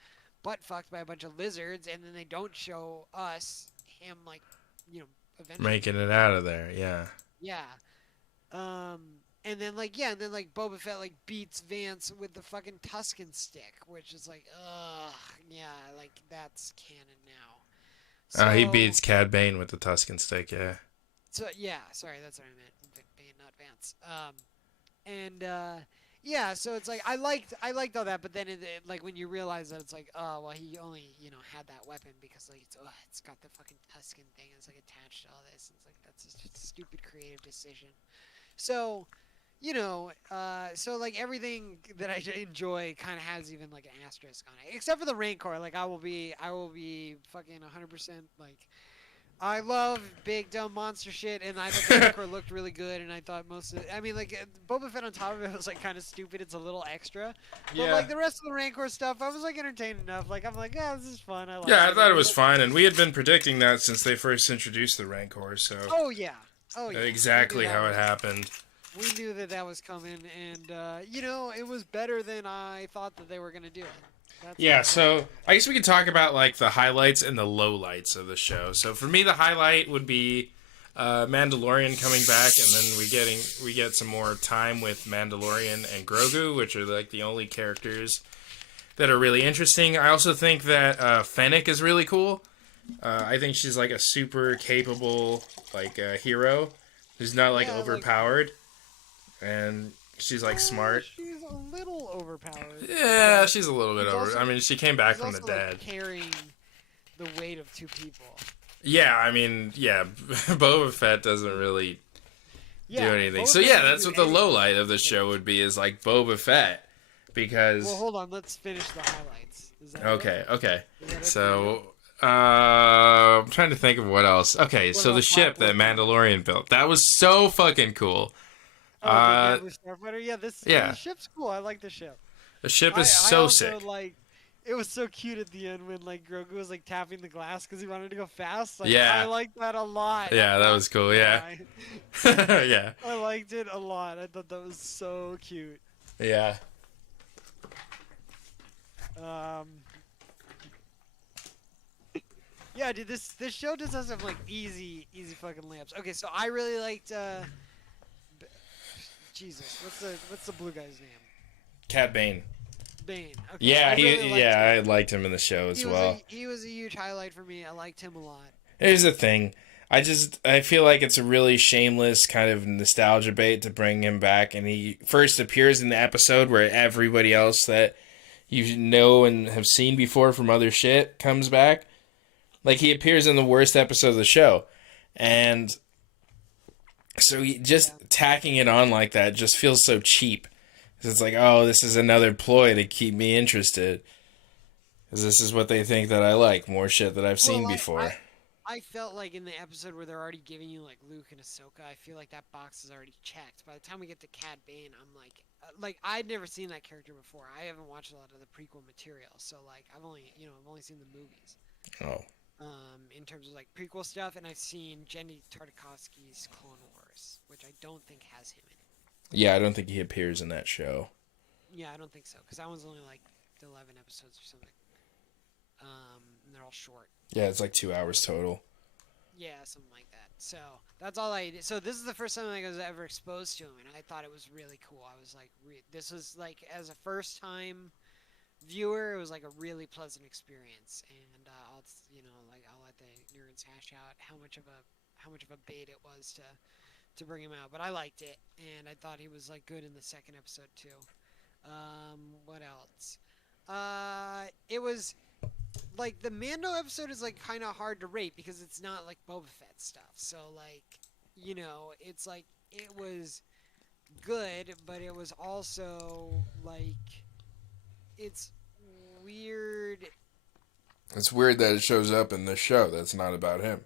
butt fucked by a bunch of lizards, and then they don't show him like, eventually. Making it out of there. Yeah. Yeah. And then like Boba Fett like beats Vance with the fucking Tuscan stick, which is like, ugh, yeah, like that's canon now. He So, beats Cad Bane with the Tuscan stick. Yeah. so yeah, sorry, that's what I meant. Bane, not Vance. Yeah, so it's like I liked all that, but then like when you realize that it's like, oh well, he only had that weapon because like it's got the fucking Tuscan thing. It's like attached to all this. It's like that's just a stupid creative decision. So so like everything that I enjoy kind of has even like an asterisk on it, except for the Rancor. Like I will be fucking 100% like. I love big dumb monster shit, and I thought the Rancor looked really good, and I thought most of I mean, like, Boba Fett on top of it was, like, kind of stupid. It's a little extra. But, like, the rest of the Rancor stuff, I was, like, entertained enough. Like, I'm like, yeah, this is fun. I like it. Yeah, I thought it was fine, and we had been predicting that since they first introduced the Rancor, so Oh, yeah. Oh, yeah. exactly how it happened. We knew that was coming, and, it was better than I thought that they were going to do it. Yeah, so I guess we could talk about like the highlights and the lowlights of the show. So for me, the highlight would be Mandalorian coming back, and then we get some more time with Mandalorian and Grogu, which are like the only characters that are really interesting. I also think that Fennec is really cool. I think she's like a super capable like hero who's not like overpowered, and she's like smart. She's a little overpowered. Yeah, she's a little bit over. Also, I mean, she came back from also, the dead. Like, carrying the weight of 2 people. Yeah, I mean, yeah, Boba Fett doesn't really do anything. Boba So Fett yeah, doesn't that's do what the anything. low light of the show would be, is like Boba Fett, because Well, hold on. Let's finish the highlights. Is that okay, it? okay. Is that it So I'm trying to think of what else. Okay, so the about ship that Bob? Mandalorian built, that was so fucking cool. Oh, the Deadly Starfighter. Yeah, yeah. The ship's cool. I like the ship. The ship is I so also, sick. like, it was so cute at the end when like Grogu was like tapping the glass because he wanted to go fast. Like, Yeah. I liked that a lot. Yeah, that was cool. Yeah. Yeah. I liked it a lot. I thought that was so cute. Yeah. Yeah, dude, this show just has some like easy fucking layups. Okay, so I really liked Jesus, what's the blue guy's name? Cad Bane. Bane. Okay, Yeah, I really liked him. I liked him in the show as well. He was a huge highlight for me. I liked him a lot. Here's the thing. I feel like it's a really shameless kind of nostalgia bait to bring him back, and he first appears in the episode where everybody else that you know and have seen before from other shit comes back. Like, he appears in the worst episode of the show. And so tacking it on like that just feels so cheap. 'Cause it's like, oh, this is another ploy to keep me interested. Because this is what they think that I like. More shit that I've seen before. I felt like in the episode where they're already giving you like Luke and Ahsoka, I feel like that box is already checked. By the time we get to Cad Bane, I'm like I'd never seen that character before. I haven't watched a lot of the prequel material, so like I've only seen the movies. Oh. In terms of like prequel stuff, and I've seen Jenny Tartakovsky's Clone Wars, which I don't think has him in it. Yeah, I don't think he appears in that show. Yeah, I don't think so, because that one's only like 11 episodes or something. And they're all short. Yeah, it's like 2 hours total. Yeah, something like that. So that's all I did. So this is the first time like, I was ever exposed to him, and I thought it was really cool. I was like, this was like as a first time viewer, it was like a really pleasant experience. And I'll let the nerds hash out how much of a bait it was to bring him out, but I liked it, and I thought he was like good in the second episode too. What else? It was like the Mando episode is like kind of hard to rate because it's not like Boba Fett stuff. So like, it's like it was good, but it was also like it's weird. It's weird that it shows up in this show. That's not about him.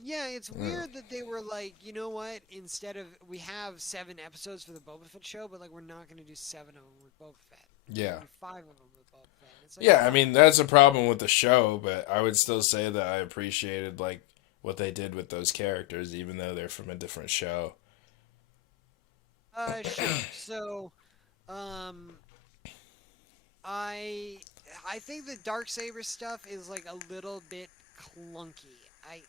Yeah, it's Yeah. weird that they were like, you know what? Instead of we have 7 episodes for the Boba Fett show, but like we're not gonna do 7 of them with Boba Fett. We're Yeah. gonna do 5 of them with Boba Fett. And it's like, Yeah, I why? mean, that's a problem with the show, but I would still say that I appreciated, like, what they did with those characters, even though they're from a different show. Sure. So, um, I I think the dark saber stuff is like a little bit clunky. I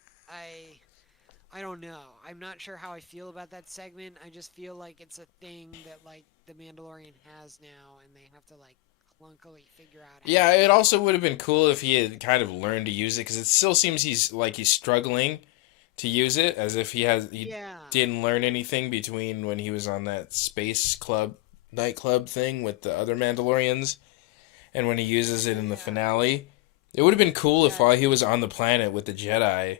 I don't know. I'm not sure how I feel about that segment. I just feel like it's a thing that like the Mandalorian has now, and they have to like clunkily figure out how Yeah, to. it also would have been cool if he had kind of learned to use it, because it still seems he's struggling to use it, as if he Yeah, didn't learn anything between when he was on that space club nightclub thing with the other Mandalorians and when he uses it in the yeah, finale. It would have been cool if yeah. while he was on the planet with the Jedi,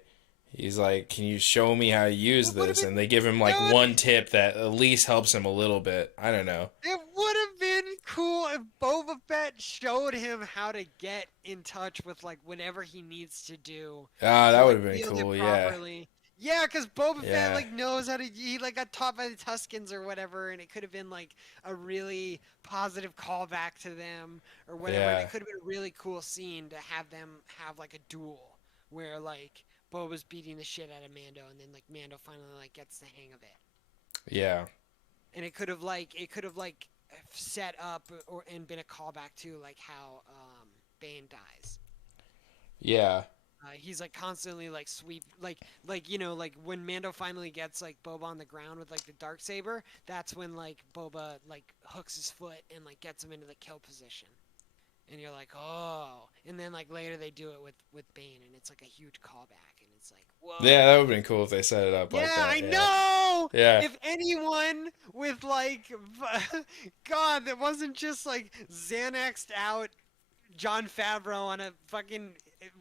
he's like, "Can you show me how to use It would have this?" been And they give him like that would one tip that at least helps him a little bit. I don't know. it would have been cool if Boba Fett showed him how to get in touch with like whatever he needs to do Ah, to that would like have been wield it cool. Yeah, properly. Yeah, because Boba Fett yeah, like knows how to. He like got taught by the Tuskens or whatever, and it could have been like a really positive callback to them or whatever, and it yeah, could have been a really cool scene to have them have like a duel where like Boba's beating the shit out of Mando, and then like Mando finally like gets the hang of it, yeah, and it could have like set up or and been a callback to like how Bane dies. yeah, He's like constantly like sweep like when Mando finally gets like Boba on the ground with like the dark saber, that's when like Boba like hooks his foot and like gets him into the kill position. And you're like, "Oh." And then like later they do it with Bane and it's like a huge callback and it's like, yeah. That "Whoa." would have been cool if they set it up like Yeah, that. I Yeah, know. yeah, If anyone with like God, that wasn't just like Xanaxed out John Favreau on a fucking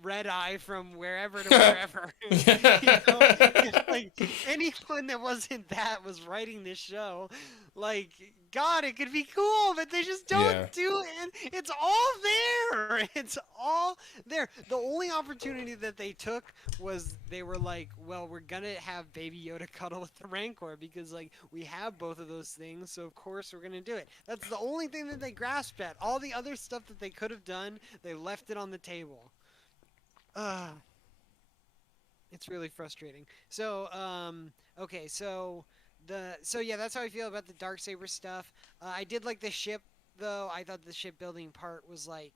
red eye from wherever to wherever. It's like anyone that wasn't that was writing this show. Like, God, it could be cool, but they just don't yeah, do it. It's all there. It's all there. The only opportunity that they took was they were like, well, we're gonna have Baby Yoda cuddle with the Rancor because like we have both of those things, so of course we're gonna do it. That's the only thing that they grasped at. All the other stuff that they could have done, they left it on the table. Ugh, it's really frustrating. So, okay, so yeah, that's how I feel about the Darksaber stuff. I did like the ship though. I thought the shipbuilding part was like,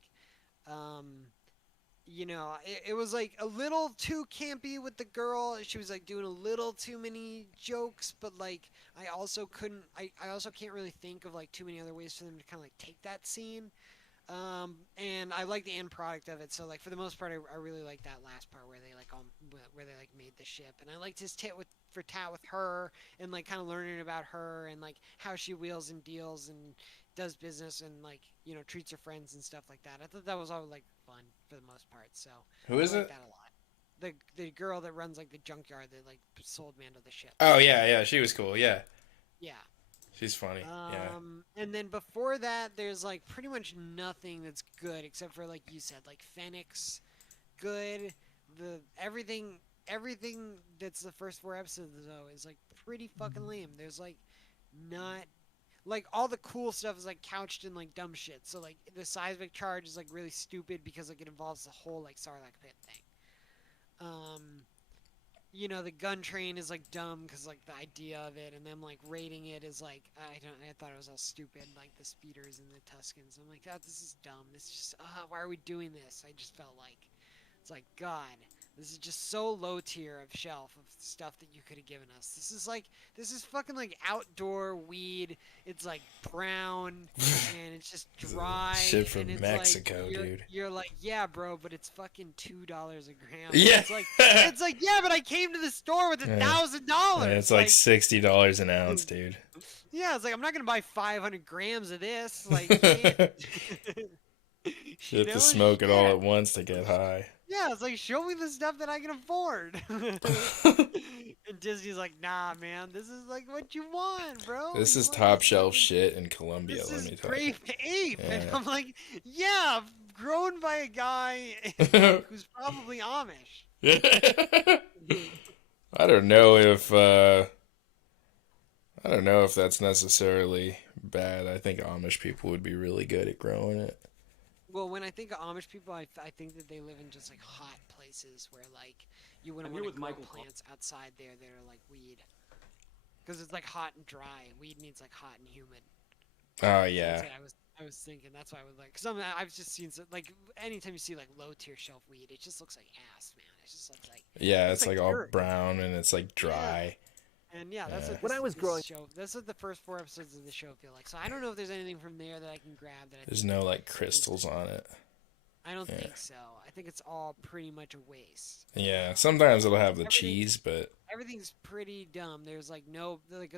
um, it was like a little too campy with the girl. She was like doing a little too many jokes, but like I also can't really think of like too many other ways for them to kind of like take that scene. And I like the end product of it. So like for the most part, I really like that last part where they like where they like made the ship, and I liked his tit with for tat with her, and like kind of learning about her and like how she wheels and deals and does business and like treats her friends and stuff like that. I thought that was all like fun for the most part. So Who I is like it? that a lot. The girl that runs like the junkyard that like sold Mando the ship. Oh yeah, yeah. She was cool. Yeah, Yeah. she's funny. Yeah, And then before that, there's like pretty much nothing that's good except for like you said, like Fennec's good. The everything that's the first 4 episodes though is like pretty fucking lame. There's like not like all the cool stuff is like couched in like dumb shit. So like the seismic charge is like really stupid because like it involves the whole like Sarlacc pit thing. Um, the gun train is like dumb because like the idea of it and them like rating it is like I thought it was all stupid like the speeders and the Tuscans. I'm like, God, this is dumb. This is just why are we doing this? I just felt like it's like God. This is just so low tier of shelf of stuff that you could have given us. This is fucking like outdoor weed. It's like brown and it's just dry Shit and from it's like Mexico, dude. you're like, yeah, bro, but it's fucking $2 a gram. Yeah. It's like, yeah, but I came to the store with $1,000. It's like $60 an ounce, dude. Yeah, it's like I'm not gonna buy 500 grams of this. Like, you can't. You have to smoke it all at once to get high. Yeah, it's like, show me the stuff that I can afford. And Disney's like, nah, man, this is like what you want, bro. This You is want top shelf shit in Colombia, This let is me tell you. grape ape. Yeah. And I'm like, yeah, grown by a guy who's probably Amish. I don't know if that's necessarily bad. I think Amish people would be really good at growing it. Well, when I think of Amish people, I think that they live in just like hot places where like you wouldn't want to grow plants outside there that are like weed, because it's like hot and dry. Weed needs like hot and humid. Oh yeah. So I was thinking that's why I would like. Cause I've just seen like anytime you see like low tier shelf weed, it just looks like ass, man. It just looks like it's like all brown and it's like dry. Yeah. And yeah, that's what when I was growing. That's what the first 4 episodes of the show feel like. So I don't know if there's anything from there that I can grab that. There's no like crystals on it. I don't think so. I think it's all pretty much a waste. Yeah, sometimes it'll have the cheese, but everything's pretty dumb. There's like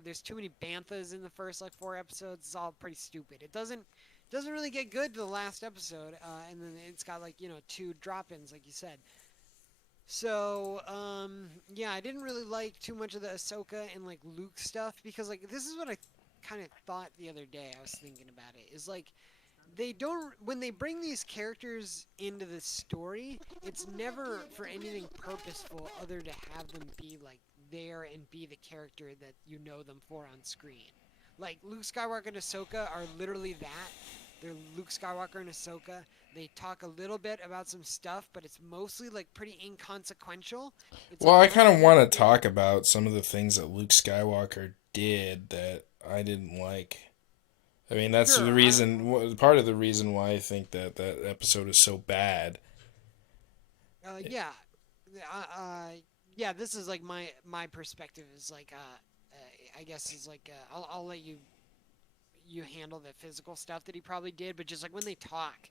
there's too many banthas in the first like 4 episodes. It's all pretty stupid. It doesn't really get good to the last episode, and then it's got like 2 drop-ins, like you said. So, yeah, I didn't really like too much of the Ahsoka and, like, Luke stuff, because, like, this is what I kind of thought the other day. I was thinking about it, is, like, when they bring these characters into the story, it's never for anything purposeful other to have them be, like, there and be the character that you know them for on screen. Like, Luke Skywalker and Ahsoka are literally that. They're Luke Skywalker and Ahsoka. They talk a little bit about some stuff, but it's mostly like pretty inconsequential. Well, I kind of want to talk about some of the things that Luke Skywalker did that I didn't like. I mean, that's the reason. Part of the reason why I think that episode is so bad. Yeah, yeah. This is like my perspective is like I guess is like I'll let you handle the physical stuff that he probably did, but just like when they talk.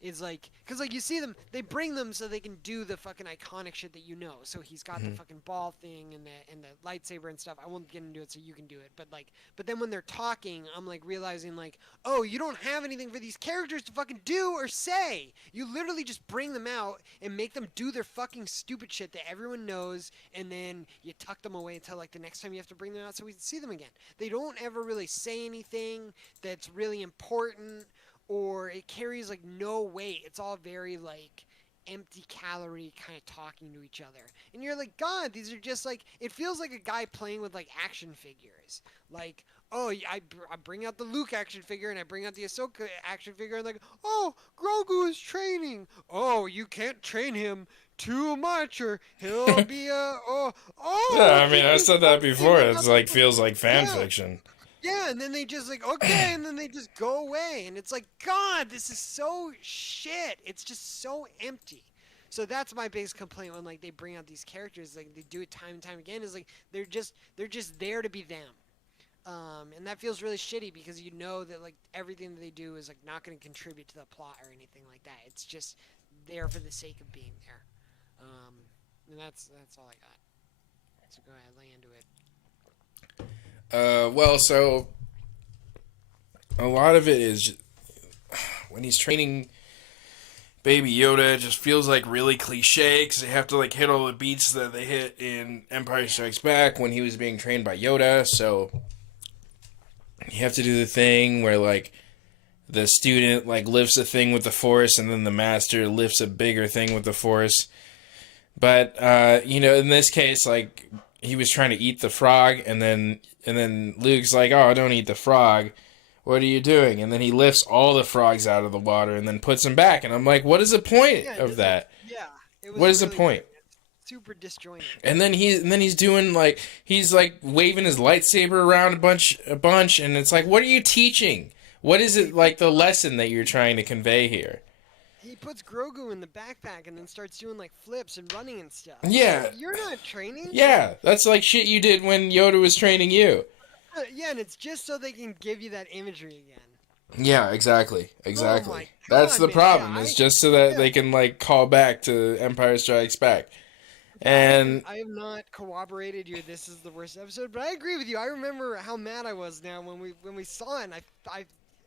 Is like, because like you see them, they bring them so they can do the fucking iconic shit that you know. So he's got the fucking ball thing and the lightsaber and stuff. I won't get into it so you can do it. But then when they're talking, I'm like realizing like, oh, you don't have anything for these characters to fucking do or say. You literally just bring them out and make them do their fucking stupid shit that everyone knows, and then you tuck them away until like the next time you have to bring them out so we can see them again. They don't ever really say anything that's really important. Or it carries like no weight. It's all very like empty calorie kind of talking to each other. And you're like, God, these are just like, it feels like a guy playing with like action figures. Like, oh, I bring out the Luke action figure and I bring out the Ahsoka action figure and like, oh, Grogu is training. Oh, you can't train him too much or he'll be oh. Yeah, I mean, I said that before. It's like, feels like fan fiction. Yeah, and then they just like, okay, and then they just go away. And it's like, God, this is so shit. It's just so empty. So that's my biggest complaint when like they bring out these characters, like they do it time and time again, is like they're just there to be them. And that feels really shitty because you know that like everything that they do is like not going to contribute to the plot or anything like that. It's just there for the sake of being there. And that's all I got. So go ahead, lay into it. Well, so a lot of it is when he's training Baby Yoda, it just feels like really cliche because they have to like hit all the beats that they hit in Empire Strikes Back when he was being trained by Yoda. So you have to do the thing where like the student like lifts a thing with the Force and then the master lifts a bigger thing with the Force. But in this case, like he was trying to eat the frog and then Luke's like, oh, don't eat the frog. What are you doing? And then he lifts all the frogs out of the water and then puts them back. And I'm like, what is the point of that? Yeah. What is the point? Super disjointed. And then he's doing like, he's like waving his lightsaber around a bunch. And it's like, what are you teaching? What is it like the lesson that you're trying to convey here? he puts Grogu in the backpack and then starts doing like flips and running and stuff. It's like Yeah, you're not training. yeah, that's like shit you did when Yoda was training you. Yeah, and it's just so they can give you that imagery again. Yeah, exactly, Oh exactly. my That's god, the man! Yeah, problem. Is just so that yeah. they can like call back to Empire Strikes Back. Yeah, And I have not corroborated your this is the worst episode, but I agree with you. I remember how mad I was now when we saw it. And I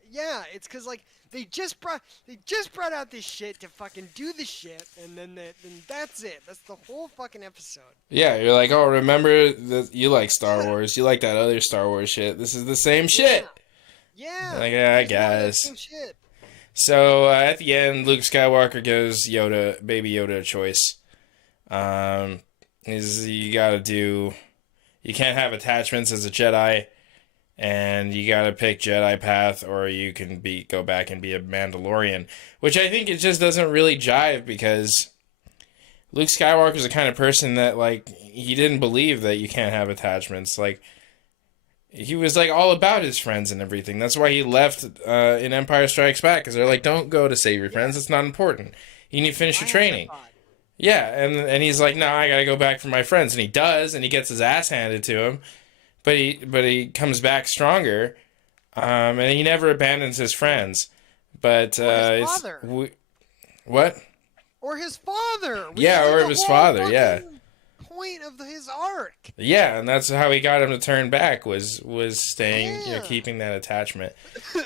yeah, it's because like they just brought out this shit to fucking do the shit, and then that's it. That's the whole fucking episode. yeah, you're like, oh, remember that you like Star Wars? You like that other Star Wars shit? This is the same Yeah, shit. yeah. Like, yeah, I Here's more of that guess. same shit. So at the end, Luke Skywalker gives Yoda, baby Yoda, a choice. Um, is you gotta do, you can't have attachments as a Jedi, and you gotta pick Jedi path, or you can go back and be a Mandalorian, which I think it just doesn't really jive because Luke Skywalker's the kind of person that like he didn't believe that you can't have attachments. Like he was like all about his friends and everything. That's why he left in Empire Strikes Back because they're like, don't go to save your Yeah, friends. It's not important. You need to finish I your had that training. thought. Yeah, and he's like, no, I gotta go back for my friends, and he does, and he gets his ass handed to him, but he comes back stronger, and he never abandons his friends. But Or his it's father. what? Or his father, which is Yeah, like or the his whole father. Yeah, fucking point of his arc. yeah, and that's how he got him to turn back was staying, Yeah. keeping that attachment.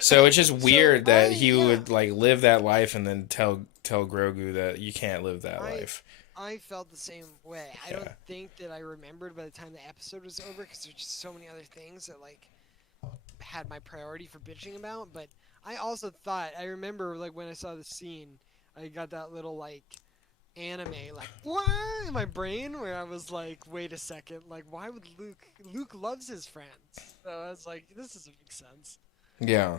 So it's just So weird that he yeah, would like live that life and then tell Grogu that you can't live that I life. I felt the same way. I don't Yeah, think that I remembered by the time the episode was over because there's just so many other things that like had my priority for bitching about. But I also thought I remember like when I saw the scene, I got that little like anime like what in my brain where I was like, wait a second, like why would Luke loves his friends? So I was like, this doesn't make sense. yeah.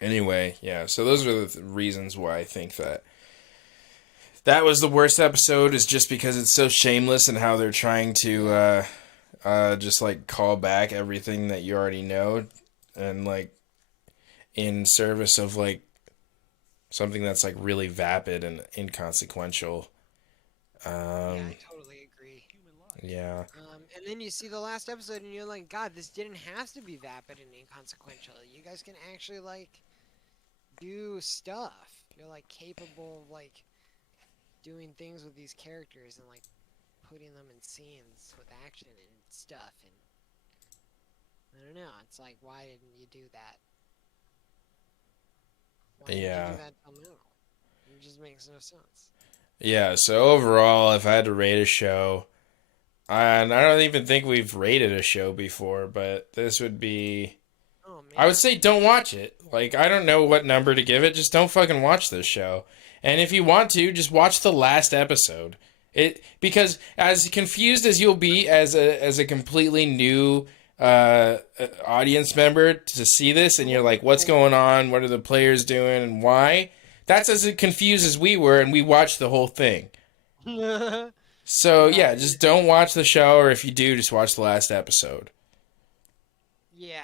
Anyway, yeah. So those are the reasons why I think that was the worst episode. Is just because it's so shameless and how they're trying to Yeah. just like call back everything that you already know, and like in service of like something that's like really vapid and inconsequential. Yeah, I Um, totally agree. yeah, And then you see the last episode and you're like, God, this didn't have to be vapid and inconsequential. You guys can actually like do stuff. You're like capable of like doing things with these characters and like putting them in scenes with action and stuff. And I don't know. It's like, why didn't you do that? Why didn't you yeah, do that till now? It just makes no sense. yeah. So overall, if I had to rate a show, and I don't even think we've rated a show before, but this would be. Oh I would man. say don't watch it. Like, I don't know what number to give it. Just don't fucking watch this show. And if you want to, just watch the last episode. Because as confused as you'll be as a completely new audience member to see this, and you're like, what's going on? What are the players doing, and why? That's as confused as we were, and we watched the whole thing. Yeah. So yeah, just don't watch the show, or if you do, just watch the last episode. Yeah,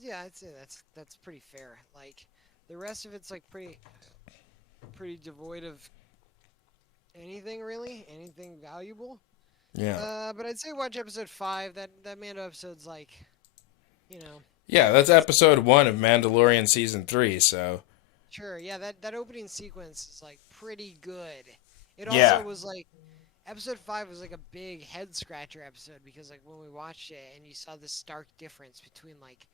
yeah, I'd say that's pretty fair. Like the rest of it's like pretty devoid of anything really, anything valuable. Yeah. But I'd say watch episode 5. That Mando episode's like, you know, Yeah, that's it's episode 1 of Mandalorian season 3, so sure. Yeah, that opening sequence is like pretty good. It also yeah. was like episode 5 was like a big head scratcher episode because like when we watched it and you saw the stark difference between like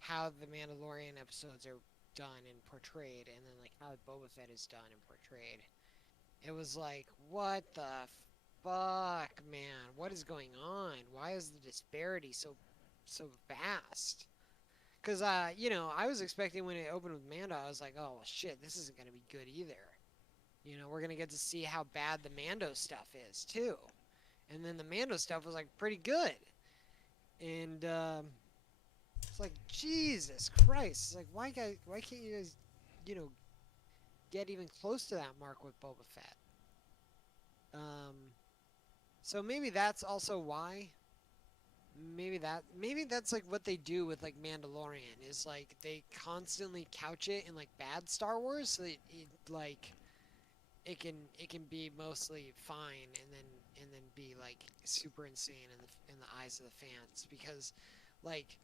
how the Mandalorian episodes are done and portrayed, and then like how Boba Fett is done and portrayed. It was like, what the fuck, man? What is going on? Why is the disparity so vast? Because I was expecting when it opened with Mando, I was like, oh well, shit, this isn't gonna be good either. We're gonna get to see how bad the Mando stuff is too, and then the Mando stuff was like pretty good, and it's like Jesus Christ. It's like why can't you guys, you know, get even close to that mark with Boba Fett? Um, so maybe that's also why maybe that's like what they do with like Mandalorian is like they constantly couch it in like bad Star Wars so that like it can be mostly fine and then be like super insane in the eyes of the fans because like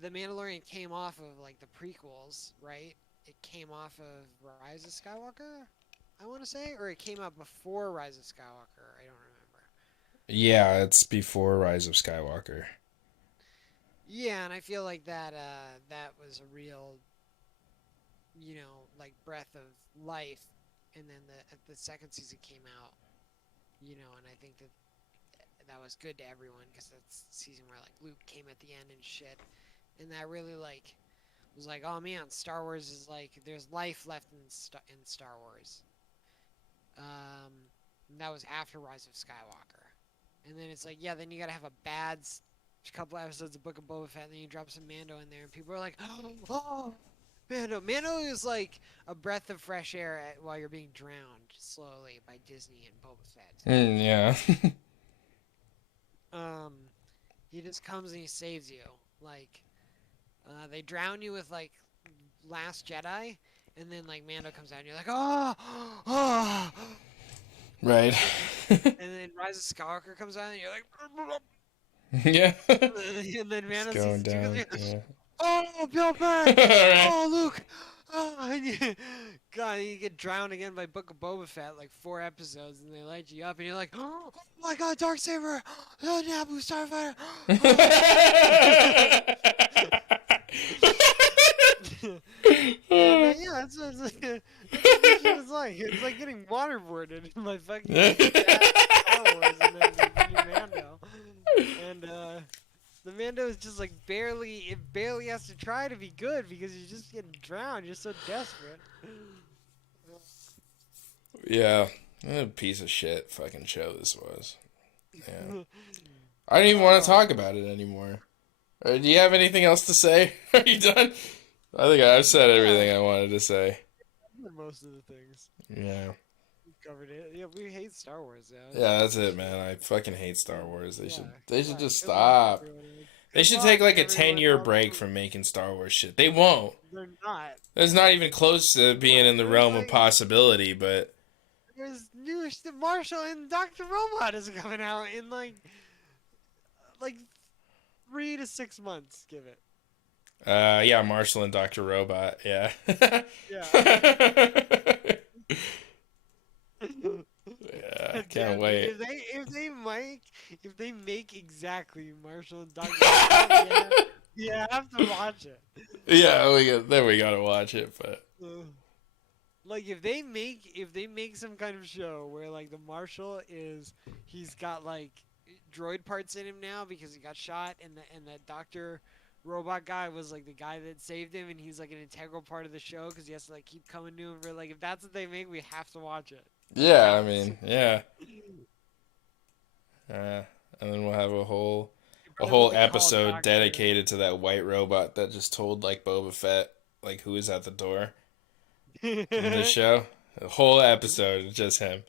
the Mandalorian came off of like the prequels, right? It came off of Rise of Skywalker, I want to say, or it came out before Rise of Skywalker. I don't remember. Yeah, it's before Rise of Skywalker. Yeah, and I feel like that was a real, like breath of life. And then the second season came out, and I think that that was good to everyone because that's the season where like Luke came at the end and shit, and that really like was like, oh man, Star Wars is like there's life left in Star Wars. And that was after Rise of Skywalker, and then it's like yeah, then you gotta have a bad couple episodes of Book of Boba Fett, and then you drop some Mando in there, and people are like, oh, Mando is like a breath of fresh air while you're being drowned slowly by Disney and Boba Fett. Yeah. Um, he just comes and he saves you. Like, they drown you with like Last Jedi, and then like Mando comes out and you're like, oh, oh. Right. And then Rise of Skywalker comes out and you're like, Yeah. and then Mando It's going sees you down. like, Yeah. oh, Bill Burr, Right. oh, Luke. Oh, and God, you get drowned again by Book of Boba Fett, like 4 episodes, and they light you up, and you're like, oh my God, Darksaber, oh, Naboo, Starfighter, oh. And yeah, that's what this shit is like. It's like getting waterboarded in my fucking Star Wars, and then the new Mando, and the Mando is just like it barely has to try to be good because you're just getting drowned. You're so desperate. Yeah. What a piece of shit fucking show this was. Yeah. I don't even want to talk about it anymore. Do you have anything else to say? Are you done? I think I've said everything I wanted to say. Most of the things. Yeah. We covered it. Yeah, we hate Star Wars, though. Yeah, that's it, man. I fucking hate Star Wars. They should just Good luck, stop. everyone. They Good should luck, take like a everyone. 10-year break from making Star Wars shit. They won't. They're not. It's not even close to being in the realm of possibility, but There's new Marshall and Dr. Robot is coming out in like 3 to 6 months. Give it. yeah, Marshall and Dr. Robot, yeah. Yeah. Yeah, can't wait. If they make exactly Marshall and Dr. Robot, yeah, I have to watch it. Yeah, we gotta watch it, but like if they make some kind of show where like the Marshall he's got like droid parts in him now because he got shot, and the Dr. Robot guy was like the guy that saved him, and he's like an integral part of the show because he has to like keep coming to him. For like if that's what they make, we have to watch it. yeah, I mean, yeah. And then we'll have a whole episode dedicated to that white robot that just told like Boba Fett like who is at the door in the show. The whole episode is just him.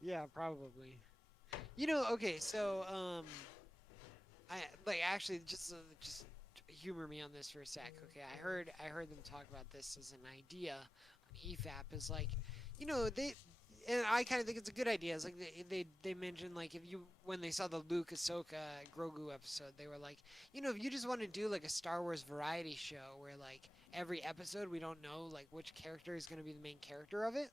Yeah, probably. Okay, so I like actually just humor me on this for a sec. Okay, I heard them talk about this as an idea on EFAP is like, they and I kind of think it's a good idea. It's like they mentioned like when they saw the Luke Ahsoka Grogu episode, they were like, if you just want to do like a Star Wars variety show where like every episode we don't know like which character is going to be the main character of it,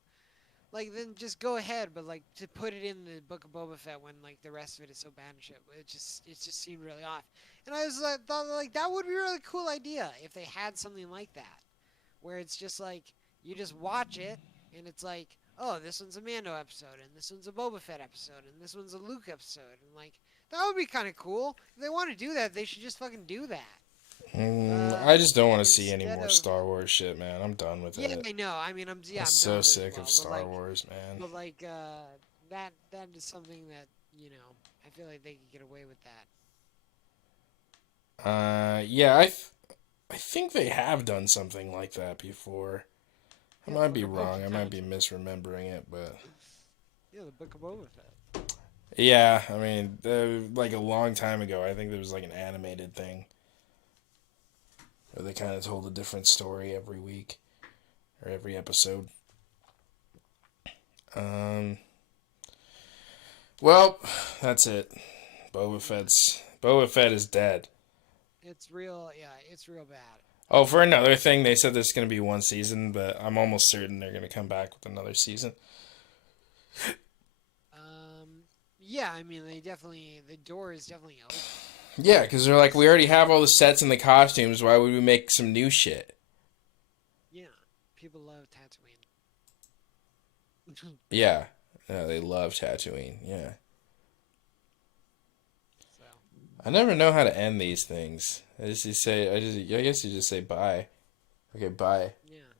like then just go ahead. But like to put it in the Book of Boba Fett when like the rest of it is so bad and shit, it just seemed really off. And I was like, thought like that would be a really cool idea if they had something like that, where it's just like you just watch it and it's like, oh, this one's a Mando episode, and this one's a Boba Fett episode, and this one's a Luke episode, and like that would be kind of cool. If they want to do that, they should just fucking do that. I just don't want to see any more Star Wars shit, man. I'm done with it. Yeah, I know. I mean, I'm so done sick of but Star Wars, man. But like that is something that I feel like they could get away with that. Yeah, I think they have done something like that before. I might be wrong. I might be misremembering it, but yeah, the Book of Boba Fett. Yeah, I mean, like a long time ago, I think there was like an animated thing where they kind of told a different story every week or every episode. Um, well, that's it. Boba Fett is dead. It's real. Yeah, it's real bad. Oh, for another thing, they said there's going to be one season, but I'm almost certain they're going to come back with another season. Yeah, I mean, the door is definitely open. Yeah, because they're like, we already have all the sets and the costumes. Why would we make some new shit? Yeah, people love Tatooine. Yeah, yeah, they love Tatooine. Yeah, So, I never know how to end these things. I guess you just say bye. Okay, bye. yeah.